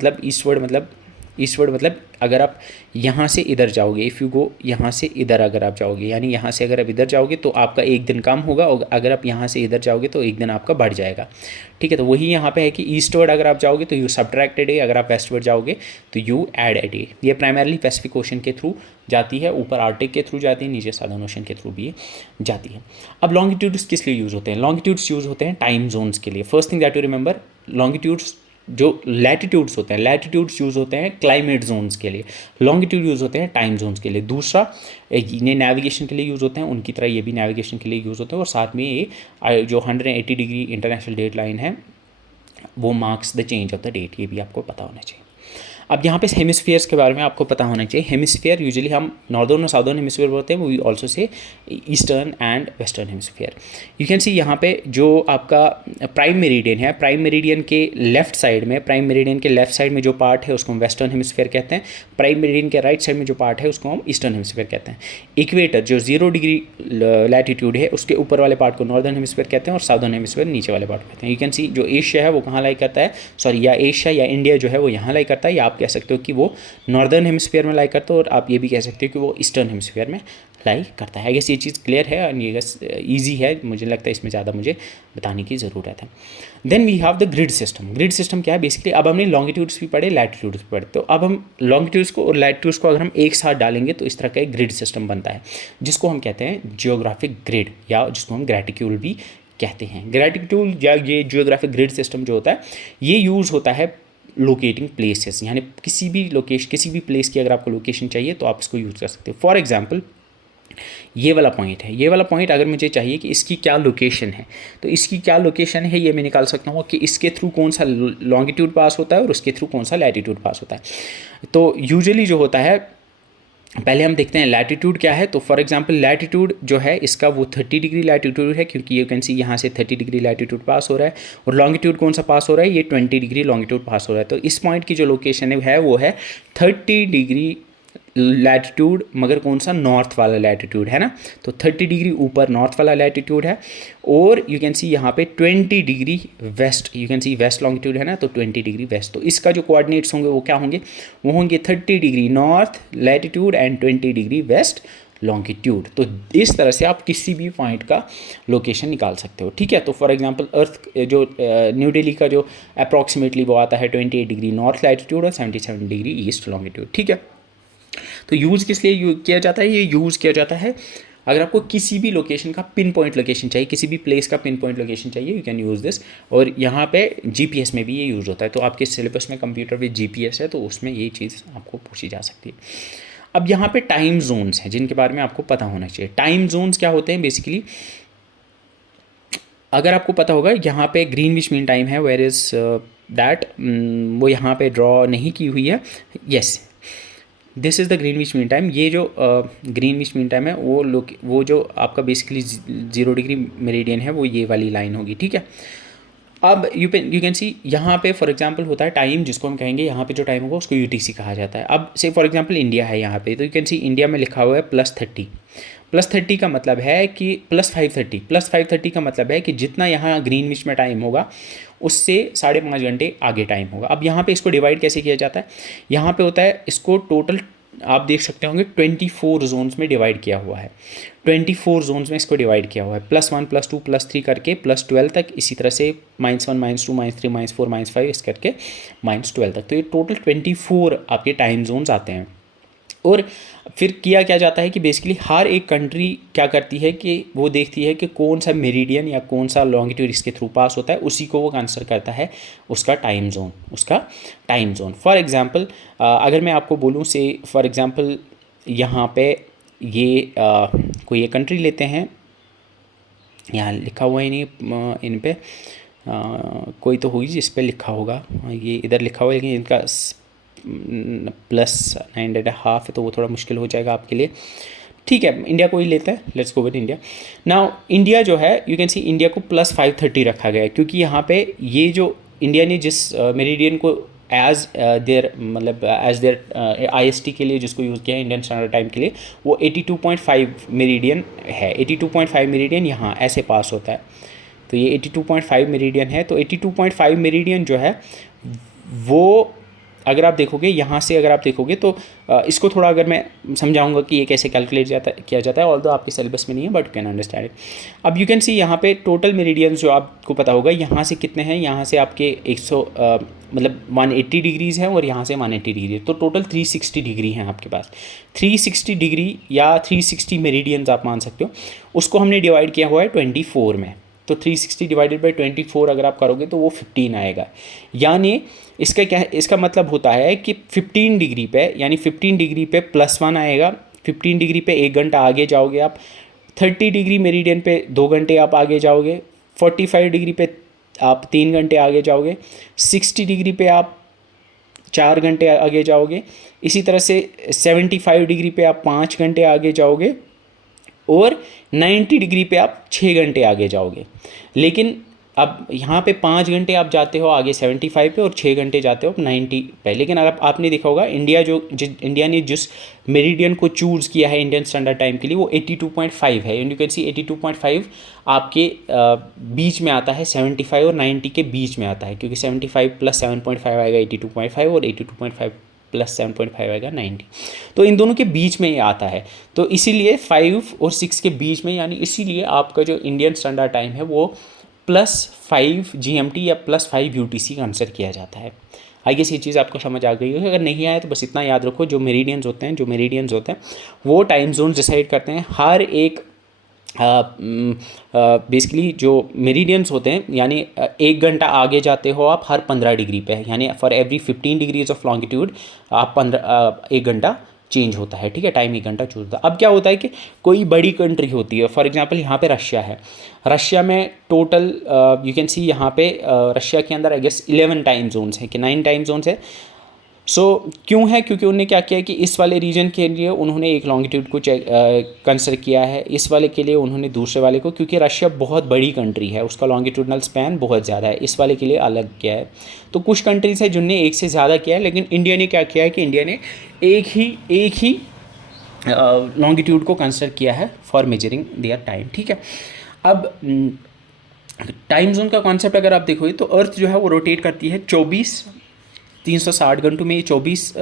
मतलब अगर आप यहाँ से इधर जाओगे, इफ़ यू गो यहाँ से इधर अगर आप जाओगे, यानी यहाँ से अगर आप इधर जाओगे तो आपका एक दिन कम होगा, और अगर आप यहाँ से इधर जाओगे तो एक दिन आपका बढ़ जाएगा, ठीक है। तो वही यहाँ पे है कि ईस्टवर्ड अगर आप जाओगे तो यू सब्ट्रैक्ट ए डे, अगर आप वेस्टवर्ड जाओगे तो यू ऐड ए डे। ये प्राइमरली पैसिफिक ओशन के थ्रू जाती है, ऊपर आर्टिक के थ्रू जाती है, नीचे सदर्न ओशन के थ्रू भी ये जाती है। अब लॉन्गिट्यूड्स किस लिए यूज़ होते हैं? लॉन्गिट्यूड्स यूज़ होते हैं टाइम जोन्स के लिए। First thing that you remember, longitudes जो लैटिट्यूड्स होते हैं, लैटिट्यूड्स यूज़ होते हैं क्लाइमेट जोन्स के लिए, लॉन्गिट्यूड यूज़ होते हैं टाइम जोन्स के लिए। दूसरा, ये नेविगेशन के लिए यूज़ होते हैं, उनकी तरह ये भी नेविगेशन के लिए यूज़ होते हैं। और साथ में ये जो 180 डिग्री इंटरनेशनल डेट लाइन है वो marks the change of the date, ये भी आपको पता होना चाहिए। अब यहाँ पे हेमिस्फीयर्स के बारे में आपको पता होना चाहिए। हेमिस्फीयर यूजुअली हम नॉर्दर्न और साउदर्न हेमिस्फीयर बोलते हैं, वो also say eastern and western hemisphere. You can see यहाँ पे जो आपका प्राइम मेरिडियन है, प्राइम मेरिडियन के लेफ्ट साइड में जो पार्ट है उसको हम वेस्टर्न हेमिस्फीयर कहते हैं। प्राइम मेरिडियन के राइट साइड में जो पार्ट है उसको हम ईस्टर्न हेमिस्फीयर कहते हैं। इक्वेटर जो 0 डिग्री लैटिट्यूड है उसके ऊपर वाले पार्ट को नॉर्दर्न हेमिस्फीयर कहते हैं, और साउदर्न हेमिस्फीयर नीचे वाले पार्ट कहते हैं। यू कैन सी जो एशिया है वो कहाँ लाई करता है, या एशिया या इंडिया जो है वो यहाँ लाई करता है, या आप कह सकते हो कि वो नॉर्दर्न हेमिस्फीयर में लाई करता है, और आप ये भी कह सकते हो कि वो ईस्टर्न हेमिस्फीयर में लाई करता है। आई गेस ये चीज़ क्लियर है और ये बस ईजी है, मुझे लगता है इसमें ज़्यादा मुझे बताने की ज़रूरत है। Then we have the grid system. Grid system क्या है बेसिकली, अब हमने लॉन्गिट्यूड्स भी पढ़े, लैटिट्यूड्स भी पढ़े, तो अब हम लॉन्गिट्यूड्स को और लैटिट्यूड्स को अगर हम एक साथ डालेंगे तो इस तरह का एक ग्रिड सिस्टम बनता है, जिसको हम कहते हैं जियोग्राफिक ग्रिड, या जिसको हम ग्रेटिक्यूल भी कहते हैं। ग्रेटिक्यूल या ये जियोग्राफिक ग्रिड सिस्टम जो होता है ये यूज़ होता है लोकेटिंग प्लेसेस, यानी किसी भी प्लेस की अगर आपको लोकेशन चाहिए तो आप इसको यूज़ कर सकते हो। फॉर एग्जांपल ये वाला पॉइंट अगर मुझे चाहिए कि इसकी क्या लोकेशन है, तो इसकी क्या लोकेशन है ये मैं निकाल सकता हूँ कि इसके थ्रू कौन सा लॉन्गिट्यूड पास होता है और उसके थ्रू कौन सा लैटिट्यूड पास होता है। तो यूजुअली जो होता है, पहले हम देखते हैं लैटिट्यूड क्या है। तो फॉर एग्जांपल लैटिट्यूड जो है इसका वो 30 डिग्री लैटिट्यूड है, क्योंकि यू कैन सी यहाँ से 30 डिग्री लैटिट्यूड पास हो रहा है, और लॉन्गिट्यूड कौन सा पास हो रहा है, ये 20 डिग्री लॉन्गिट्यूड पास हो रहा है। तो इस पॉइंट की जो लोकेशन है वो है 30 डिग्री लैटिट्यूड, मगर कौन सा, नॉर्थ वाला लैटिट्यूड है ना, तो 30 डिग्री ऊपर नॉर्थ वाला लैटिट्यूड है। और यू कैन सी यहाँ पे 20 degree west, you can see west longitude है ना, तो 20 डिग्री वेस्ट। तो इसका जो कोऑर्डिनेट्स होंगे वो क्या होंगे, वो होंगे 30 degree north latitude and 20 degree waste longitude. तो इस तरह से आप किसी भी पॉइंट का लोकेशन निकाल सकते हो, ठीक है। तो फॉर एग्जांपल अर्थ जो न्यू दिल्ली का जो अप्रॉक्सीमेटली वो आता है 28 डिग्री नॉर्थ लैटिट्यूड और 77 डिग्री ईस्ट लॉन्गिट्यूड, ठीक है। तो यूज़ किस लिए किया जाता है, ये यूज़ किया जाता है अगर आपको किसी भी लोकेशन का पिन पॉइंट लोकेशन चाहिए, किसी भी प्लेस का पिन पॉइंट लोकेशन चाहिए, यू कैन यूज़ दिस। और यहाँ पे जीपीएस में भी ये यूज़ होता है। तो आपके सिलेबस में कंप्यूटर विद जीपीएस है, तो उसमें ये चीज़ आपको पूछी जा सकती है। अब यहाँ पे टाइम जोन्स हैं जिनके बारे में आपको पता होना चाहिए। टाइम जोन्स क्या होते हैं बेसिकली, अगर आपको पता होगा यहाँ पे ग्रीनविच मीन टाइम है, वेयर इज़ दैट, वो यहाँ पे ड्रॉ नहीं की हुई है, yes this is the Greenwich Mean time. ये जो ग्रीनविच मीन टाइम है वो जो आपका बेसिकली 0 डिग्री मेरिडियन है वो ये वाली लाइन होगी, ठीक है। अब यू कैन सी यहाँ पे फॉर एग्जांपल होता है टाइम, जिसको हम कहेंगे यहाँ पे जो टाइम होगा उसको यूटीसी कहा जाता है। अब से फॉर एग्जांपल इंडिया है यहाँ पे, तो यू कैन सी इंडिया में लिखा हुआ है +30 का मतलब है कि +530 का मतलब है कि जितना यहाँ ग्रीनविच में टाइम होगा उससे 5.5 घंटे आगे टाइम होगा। अब यहाँ पे इसको डिवाइड कैसे किया जाता है, यहाँ पे होता है इसको टोटल आप देख सकते होंगे 24 जोन्स में डिवाइड किया हुआ है। 24 जोन्स में इसको डिवाइड किया हुआ है, +1 +2 +3 करके +12 तक, इसी तरह से -1 -2 -3 -4 -5 इस करके -12 तक। तो ये टोटल 24 आपके टाइम जोन्स आते हैं। और फिर किया क्या जाता है कि बेसिकली हर एक कंट्री क्या करती है कि वो देखती है कि कौन सा मेरिडियन या कौन सा लॉन्गिट्यूड इसके थ्रू पास होता है, उसी को वो कंसिडर करता है उसका टाइम जोन। फॉर एग्जांपल अगर मैं आपको बोलूँ से फॉर एग्जांपल यहाँ पे ये कोई एक कंट्री लेते हैं, यहाँ लिखा हुआ है नहीं इन पे कोई तो होगी जिस पे लिखा होगा, ये इधर लिखा हुआ है लेकिन इनका प्लस 9.5 है तो वो थोड़ा मुश्किल हो जाएगा आपके लिए। ठीक है, इंडिया को ही लेते हैं, let's go with India. Now India जो है, यू कैन सी इंडिया को प्लस 530 रखा गया है, क्योंकि यहाँ पे ये जो इंडिया ने जिस मेरिडियन को एज देयर मतलब एज देयर IST के लिए जिसको यूज़ किया है इंडियन स्टैंडर्ड टाइम के लिए, वो 82.5 मेरिडियन है। 82.5 मेरिडियन यहाँ ऐसे पास होता है, तो ये 82.5 मेरिडियन है। तो 82.5 मेरिडियन जो है वो अगर आप देखोगे यहाँ से, अगर आप देखोगे तो इसको थोड़ा अगर मैं समझाऊंगा कि ये कैसे कैलकुलेट किया जाता है, ऑल्दो आपके सिलेबस में नहीं है but you can understand it. अब यू कैन सी यहाँ पे टोटल मेरिडियंस जो आपको पता होगा यहाँ से कितने हैं, यहाँ से आपके 100 मतलब 180 डिग्रीज़ हैं और यहाँ से 180 डिग्री है, तो टोटल 360 डिग्री हैं आपके पास। 360 डिग्री या 360 मेरिडियंस आप मान सकते हो, उसको हमने डिवाइड किया हुआ है 24 में। तो 360 डिवाइडेड बाई 24 अगर आप करोगे तो वो 15 आएगा। यानी इसका मतलब होता है कि 15 डिग्री पे, यानी 15 डिग्री पे +1 आएगा। 15 डिग्री पे 1 घंटा आगे जाओगे आप। 30 डिग्री मेरिडियन पे 2 घंटे आप आगे जाओगे। 45 डिग्री पे आप 3 घंटे आगे जाओगे। 60 डिग्री पे आप 4 घंटे आगे जाओगे। इसी तरह से 75 डिग्री पे आप 5 घंटे आगे जाओगे और 90 डिग्री पे आप 6 घंटे आगे जाओगे। लेकिन अब यहाँ पे 5 घंटे आप जाते हो आगे 75 पे और 6 घंटे जाते हो 90 पे। लेकिन अगर आपने देखा होगा इंडिया ने जिस मेरिडियन को चूज़ किया है इंडियन स्टैंडर्ड टाइम के लिए वो 82.5 है। एंड यू कैन सी 82.5 आपके बीच में आता है, 75 और 90 के बीच में आता है, क्योंकि 75 + 7.5 आएगा 82.5 और 82.5 + 7.5 आएगा 90। तो इन दोनों के बीच में ये आता है, तो इसीलिए 5 और 6 के बीच में, यानी इसीलिए आपका जो इंडियन स्टैंडर्ड टाइम है वो +5 GMT या +5 UTC कंसिडर किया जाता है। आई गेस ये चीज़ आपको समझ आ गई है। अगर नहीं आया तो बस इतना याद रखो, जो मेरिडियंस होते हैं वो टाइम जोन डिसाइड करते हैं। हर एक बेसिकली जो मेरिडियंस होते हैं, यानी 1 घंटा आगे जाते हो आप हर 15 डिग्री पे, यानी for every 15 degrees of longitude आप 1 घंटा चेंज होता है। ठीक है, टाइम 1 घंटा चेंज होता है। अब क्या होता है कि कोई बड़ी कंट्री होती है, फॉर एग्जांपल यहाँ पे रशिया है। रशिया में टोटल यू कैन सी यहाँ पे रशिया के अंदर आई गेस 11 टाइम जोन्स हैं कि 9 टाइम जोन्स है। सो क्यों है? क्योंकि उन्होंने क्या किया कि इस वाले रीजन के लिए उन्होंने एक लॉन्गिट्यूड को कंसिडर किया है, इस वाले के लिए उन्होंने दूसरे वाले को, क्योंकि रशिया बहुत बड़ी कंट्री है, उसका लॉन्गिट्यूडनल स्पैन बहुत ज़्यादा है, इस वाले के लिए अलग किया है। तो कुछ कंट्रीज़ है जिनने एक से ज़्यादा किया है, लेकिन इंडिया ने क्या किया है कि इंडिया ने एक ही लॉन्गिट्यूड को कंसिडर किया है फॉर मेजरिंग देयर टाइम। ठीक है, अब टाइम जोन का कॉन्सेप्ट अगर आप देखोगे तो अर्थ जो है वो रोटेट करती है 360 घंटों में, 24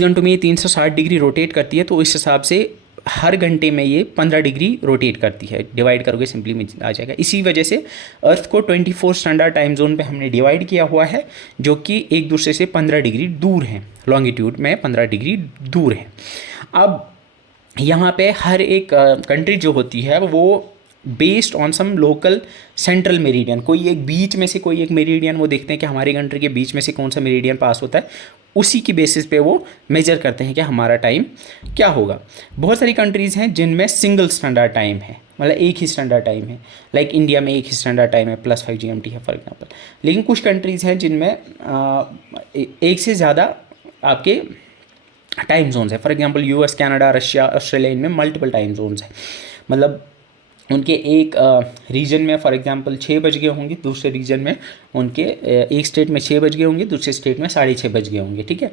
घंटों में ये 360 डिग्री रोटेट करती है। तो इस हिसाब से हर घंटे में ये 15 डिग्री रोटेट करती है। डिवाइड करोगे सिंपली में आ जाएगा। इसी वजह से अर्थ को 24 स्टैंडर्ड टाइम जोन पे हमने डिवाइड किया हुआ है, जो कि एक दूसरे से 15 डिग्री दूर हैं, लॉन्गिट्यूड में 15 डिग्री दूर हैं। अब यहाँ पे हर एक कंट्री जो होती है वो based on some local central meridian, कोई एक बीच में से कोई एक मेरिडियन वो देखते हैं कि हमारी कंट्री के बीच में से कौन सा मेरिडियन पास होता है, उसी की बेसिस पे वो मेजर करते हैं कि हमारा टाइम क्या होगा। बहुत सारी कंट्रीज़ हैं जिनमें सिंगल स्टैंडर्ड टाइम है, मतलब एक ही स्टैंडर्ड टाइम है। लाइक इंडिया में एक ही स्टैंडर्ड टाइम है, +5 GMT है फॉर एग्जांपल। लेकिन कुछ कंट्रीज़ हैं जिनमें एक से ज़्यादा आपके टाइम जोन्स है। For example US, Canada, Russia, Australia, इनमें मल्टीपल टाइम जोन्स हैं। मतलब उनके एक रीजन में फॉर एग्जांपल 6 बज गए होंगे, दूसरे रीजन में उनके एक स्टेट में 6 बज गए होंगे, दूसरे स्टेट में 6:30 बज गए होंगे। ठीक है,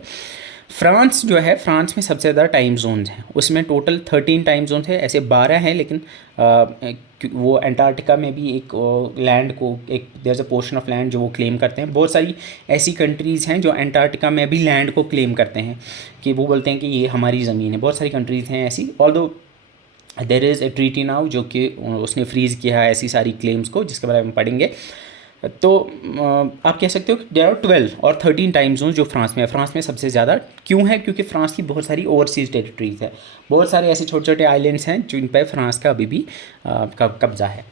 फ्रांस जो है, फ्रांस में सबसे ज़्यादा टाइम जोन्स हैं, उसमें टोटल 13 टाइम जोन्स है। ऐसे 12 हैं, लेकिन वो अंटार्कटिका में भी एक लैंड को, एक there is a portion of land जो वो क्लेम करते हैं। बहुत सारी ऐसी कंट्रीज़ हैं जो अंटार्कटिका में भी लैंड को क्लेम करते हैं, कि वो बोलते हैं कि ये हमारी ज़मीन है। बहुत सारी कंट्रीज़ हैं ऐसी, although there is a treaty now जो कि उसने फ्रीज़ किया है ऐसी सारी क्लेम्स को, जिसके बारे में पढ़ेंगे। तो आप कह सकते हो कि देयर आर 12 और 13 टाइम जोन जो फ्रांस में है। फ्रांस में सबसे ज़्यादा क्यों है? क्योंकि फ्रांस की बहुत सारी ओवरसीज़ टेरिटरीज़ है, बहुत सारे ऐसे छोटे छोटे आइलैंड्स हैं जिन पर फ्रांस का अभी भी कब्जा है।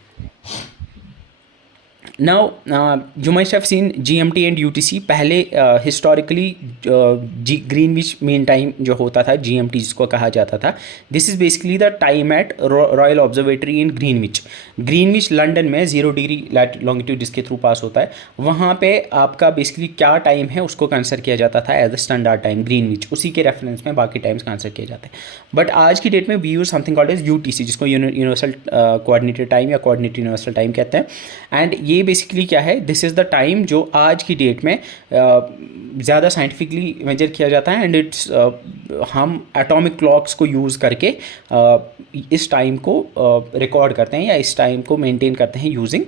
Now you must have seen GMT and UTC. पहले हिस्टोरिकली ग्रीनविच मीन टाइम जो होता था, GMT जिसको कहा जाता था, this is basically the time at Royal Observatory in Greenwich. Greenwich London में 0 डिग्री लॉन्गिट्यूड जिसके थ्रू पास होता है, वहाँ पे आपका बेसिकली क्या टाइम है उसको कंसिडर किया जाता था as the standard time Greenwich. उसी के रेफरेंस में बाकी टाइम्स कंसिडर किए जाते हैं. बट आज की डेट में we use something called as UTC, जिसको यूनिवर्सल कोऑर्डिनेटेड टाइम या कोऑर्डिनेटेड यूनिवर्सल टाइम कहते हैं. एंड ये बेसिकली क्या है, दिस इज़ द टाइम जो आज की डेट में ज़्यादा साइंटिफिकली मेजर किया जाता है. एंड इट्स हम एटॉमिक क्लॉक्स को यूज़ करके इस टाइम को रिकॉर्ड करते हैं या इस टाइम को मेंटेन करते हैं यूजिंग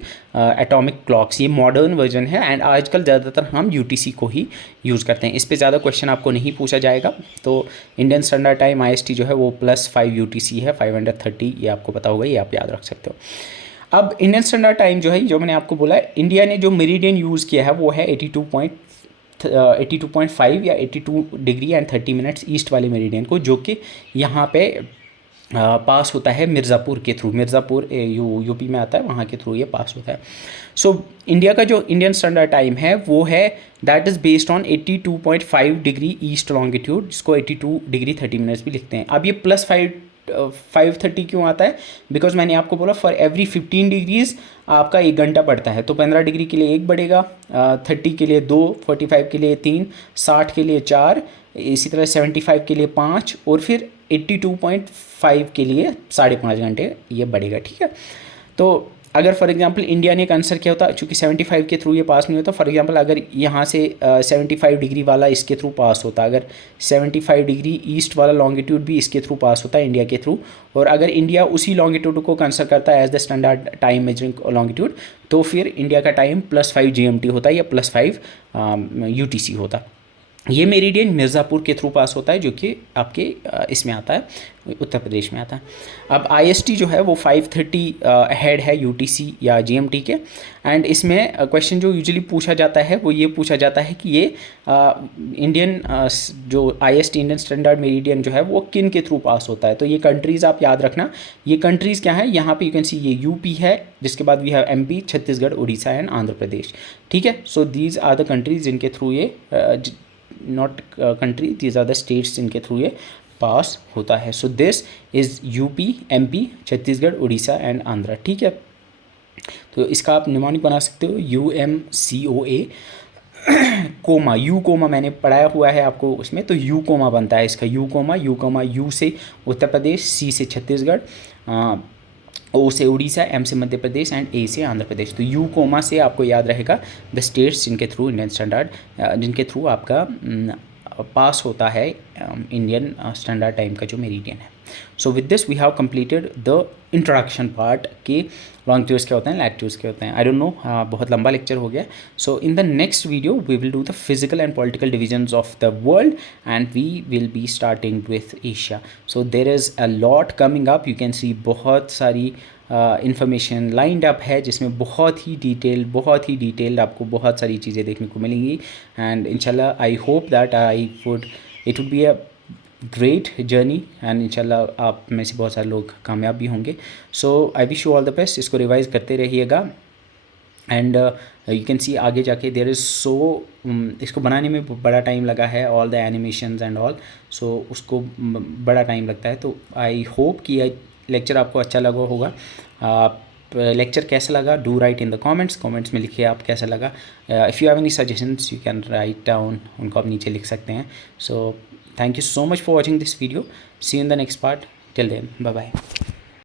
एटॉमिक क्लॉक्स. ये मॉडर्न वर्जन है एंड आजकल ज़्यादातर हम UTC को ही यूज़ करते हैं. इस पर ज़्यादा क्वेश्चन आपको नहीं पूछा जाएगा. तो इंडियन स्टैंडर्ड टाइम IST जो है वो +5 UTC है, 530. ये आपको पता होगा, ये आप याद रख सकते हो. अब इंडियन स्टैंडर्ड टाइम जो है, जो मैंने आपको बोला, इंडिया ने जो मेरिडियन यूज़ किया है वो है 82.5 या 82 डिग्री एंड 30 मिनट्स ईस्ट वाले मेरिडियन को, जो कि यहाँ पे पास होता है मिर्ज़ापुर के थ्रू. मिर्ज़ापुर यूपी में आता है, वहाँ के थ्रू ये पास होता है. सो इंडिया का जो इंडियन स्टैंडर्ड टाइम है वो है that is based on 82.5 degree east longitude, जिसको 82 डिग्री 30 मिनट्स भी लिखते हैं. अब ये +530 क्यों आता है? बिकॉज मैंने आपको बोला फॉर एवरी 15 डिग्रीज़ आपका 1 घंटा बढ़ता है. तो 15 डिग्री के लिए 1 बढ़ेगा, 30 के लिए 2, 45 के लिए 3, 60 के लिए 4, इसी तरह 75 के लिए 5 और फिर 82.5 के लिए 5.5 घंटे ये बढ़ेगा. ठीक है. तो अगर फॉर एग्जांपल इंडिया ने आंसर किया होता, चूँकि 75 के थ्रू ये पास नहीं होता, फॉर एग्जांपल अगर यहाँ से 75 डिग्री वाला इसके थ्रू पास होता, अगर 75 डिग्री ईस्ट वाला लॉन्गिट्यूड भी इसके थ्रू पास होता है इंडिया के थ्रू, और अगर इंडिया उसी लॉन्गिट्यूड को कंसिडर करता है as the standard time measuring longitude, तो फिर इंडिया का टाइम +5 GMT होता है या +5 UTC होता. ये मेरिडियन मिर्ज़ापुर के थ्रू पास होता है, जो कि आपके इसमें आता है, उत्तर प्रदेश में आता है. अब IST जो है वो 530 हेड है UTC या GMT के. एंड इसमें क्वेश्चन जो यूजुअली पूछा जाता है वो ये पूछा जाता है कि ये इंडियन जो IST इंडियन स्टैंडर्ड मेरिडियन जो है वो किन के थ्रू पास होता है. तो ये कंट्रीज़ आप याद रखना. ये कंट्रीज़ क्या है, यहाँ पे यू कैन सी ये UP है, जिसके बाद we have MP, Chhattisgarh, Orissa and Andhra Pradesh. ठीक है. So these are the countries जिनके थ्रू ये not country, these are the states जिनके थ्रू ये पास होता है. So this is UP, MP, Chhattisgarh, Orissa and Andhra. ठीक है. तो इसका आप निमोनिक बना सकते हो UMCOA कोमा. यू कोमा मैंने पढ़ाया हुआ है आपको उसमें, तो यू कोमा बनता है इसका. यू कोमा यू से उत्तर प्रदेश, C से छत्तीसगढ़, O से उड़ीसा, M से मध्य प्रदेश एंड A से आंध्र प्रदेश. तो यू कोमा से आपको याद रहेगा द स्टेट्स जिनके थ्रू इंडियन स्टैंडर्ड, जिनके थ्रू आपका पास होता है इंडियन स्टैंडर्ड टाइम का जो मेरिडियन है. So with this we have completed the introduction part कि लॉन्गिट्यूड्स क्या होते हैं, लैटिट्यूड्स क्या होते हैं. आई डोंट नो, बहुत लंबा लेक्चर हो गया. So in the next video we will do the physical and political divisions of the world and we will be starting with Asia. So there is a lot coming up. You can see बहुत सारी information lined up है, जिसमें बहुत ही detailed आपको बहुत सारी चीज़ें देखने को मिलेंगी. एंड इंशाल्लाह I hope that it would be a great journey and इंशाल्लाह आप में से बहुत सारे लोग कामयाब भी होंगे. So I wish you all the best. इसको रिवाइज करते रहिएगा. एंड यू कैन सी आगे जाके देर इज़ इसको बनाने में बड़ा टाइम लगा है, all the animations and all. So उसको बड़ा टाइम लगता है. तो आई होप कि ये लेक्चर आपको अच्छा लगा होगा. आप लेक्चर कैसा लगा, do right in the comments में लिखिए आप कैसा लगा. If you have any suggestions you can write down, उनको आप नीचे लिख सकते हैं. सो thank you so much for watching this video. See you in the next part. Till then, bye bye.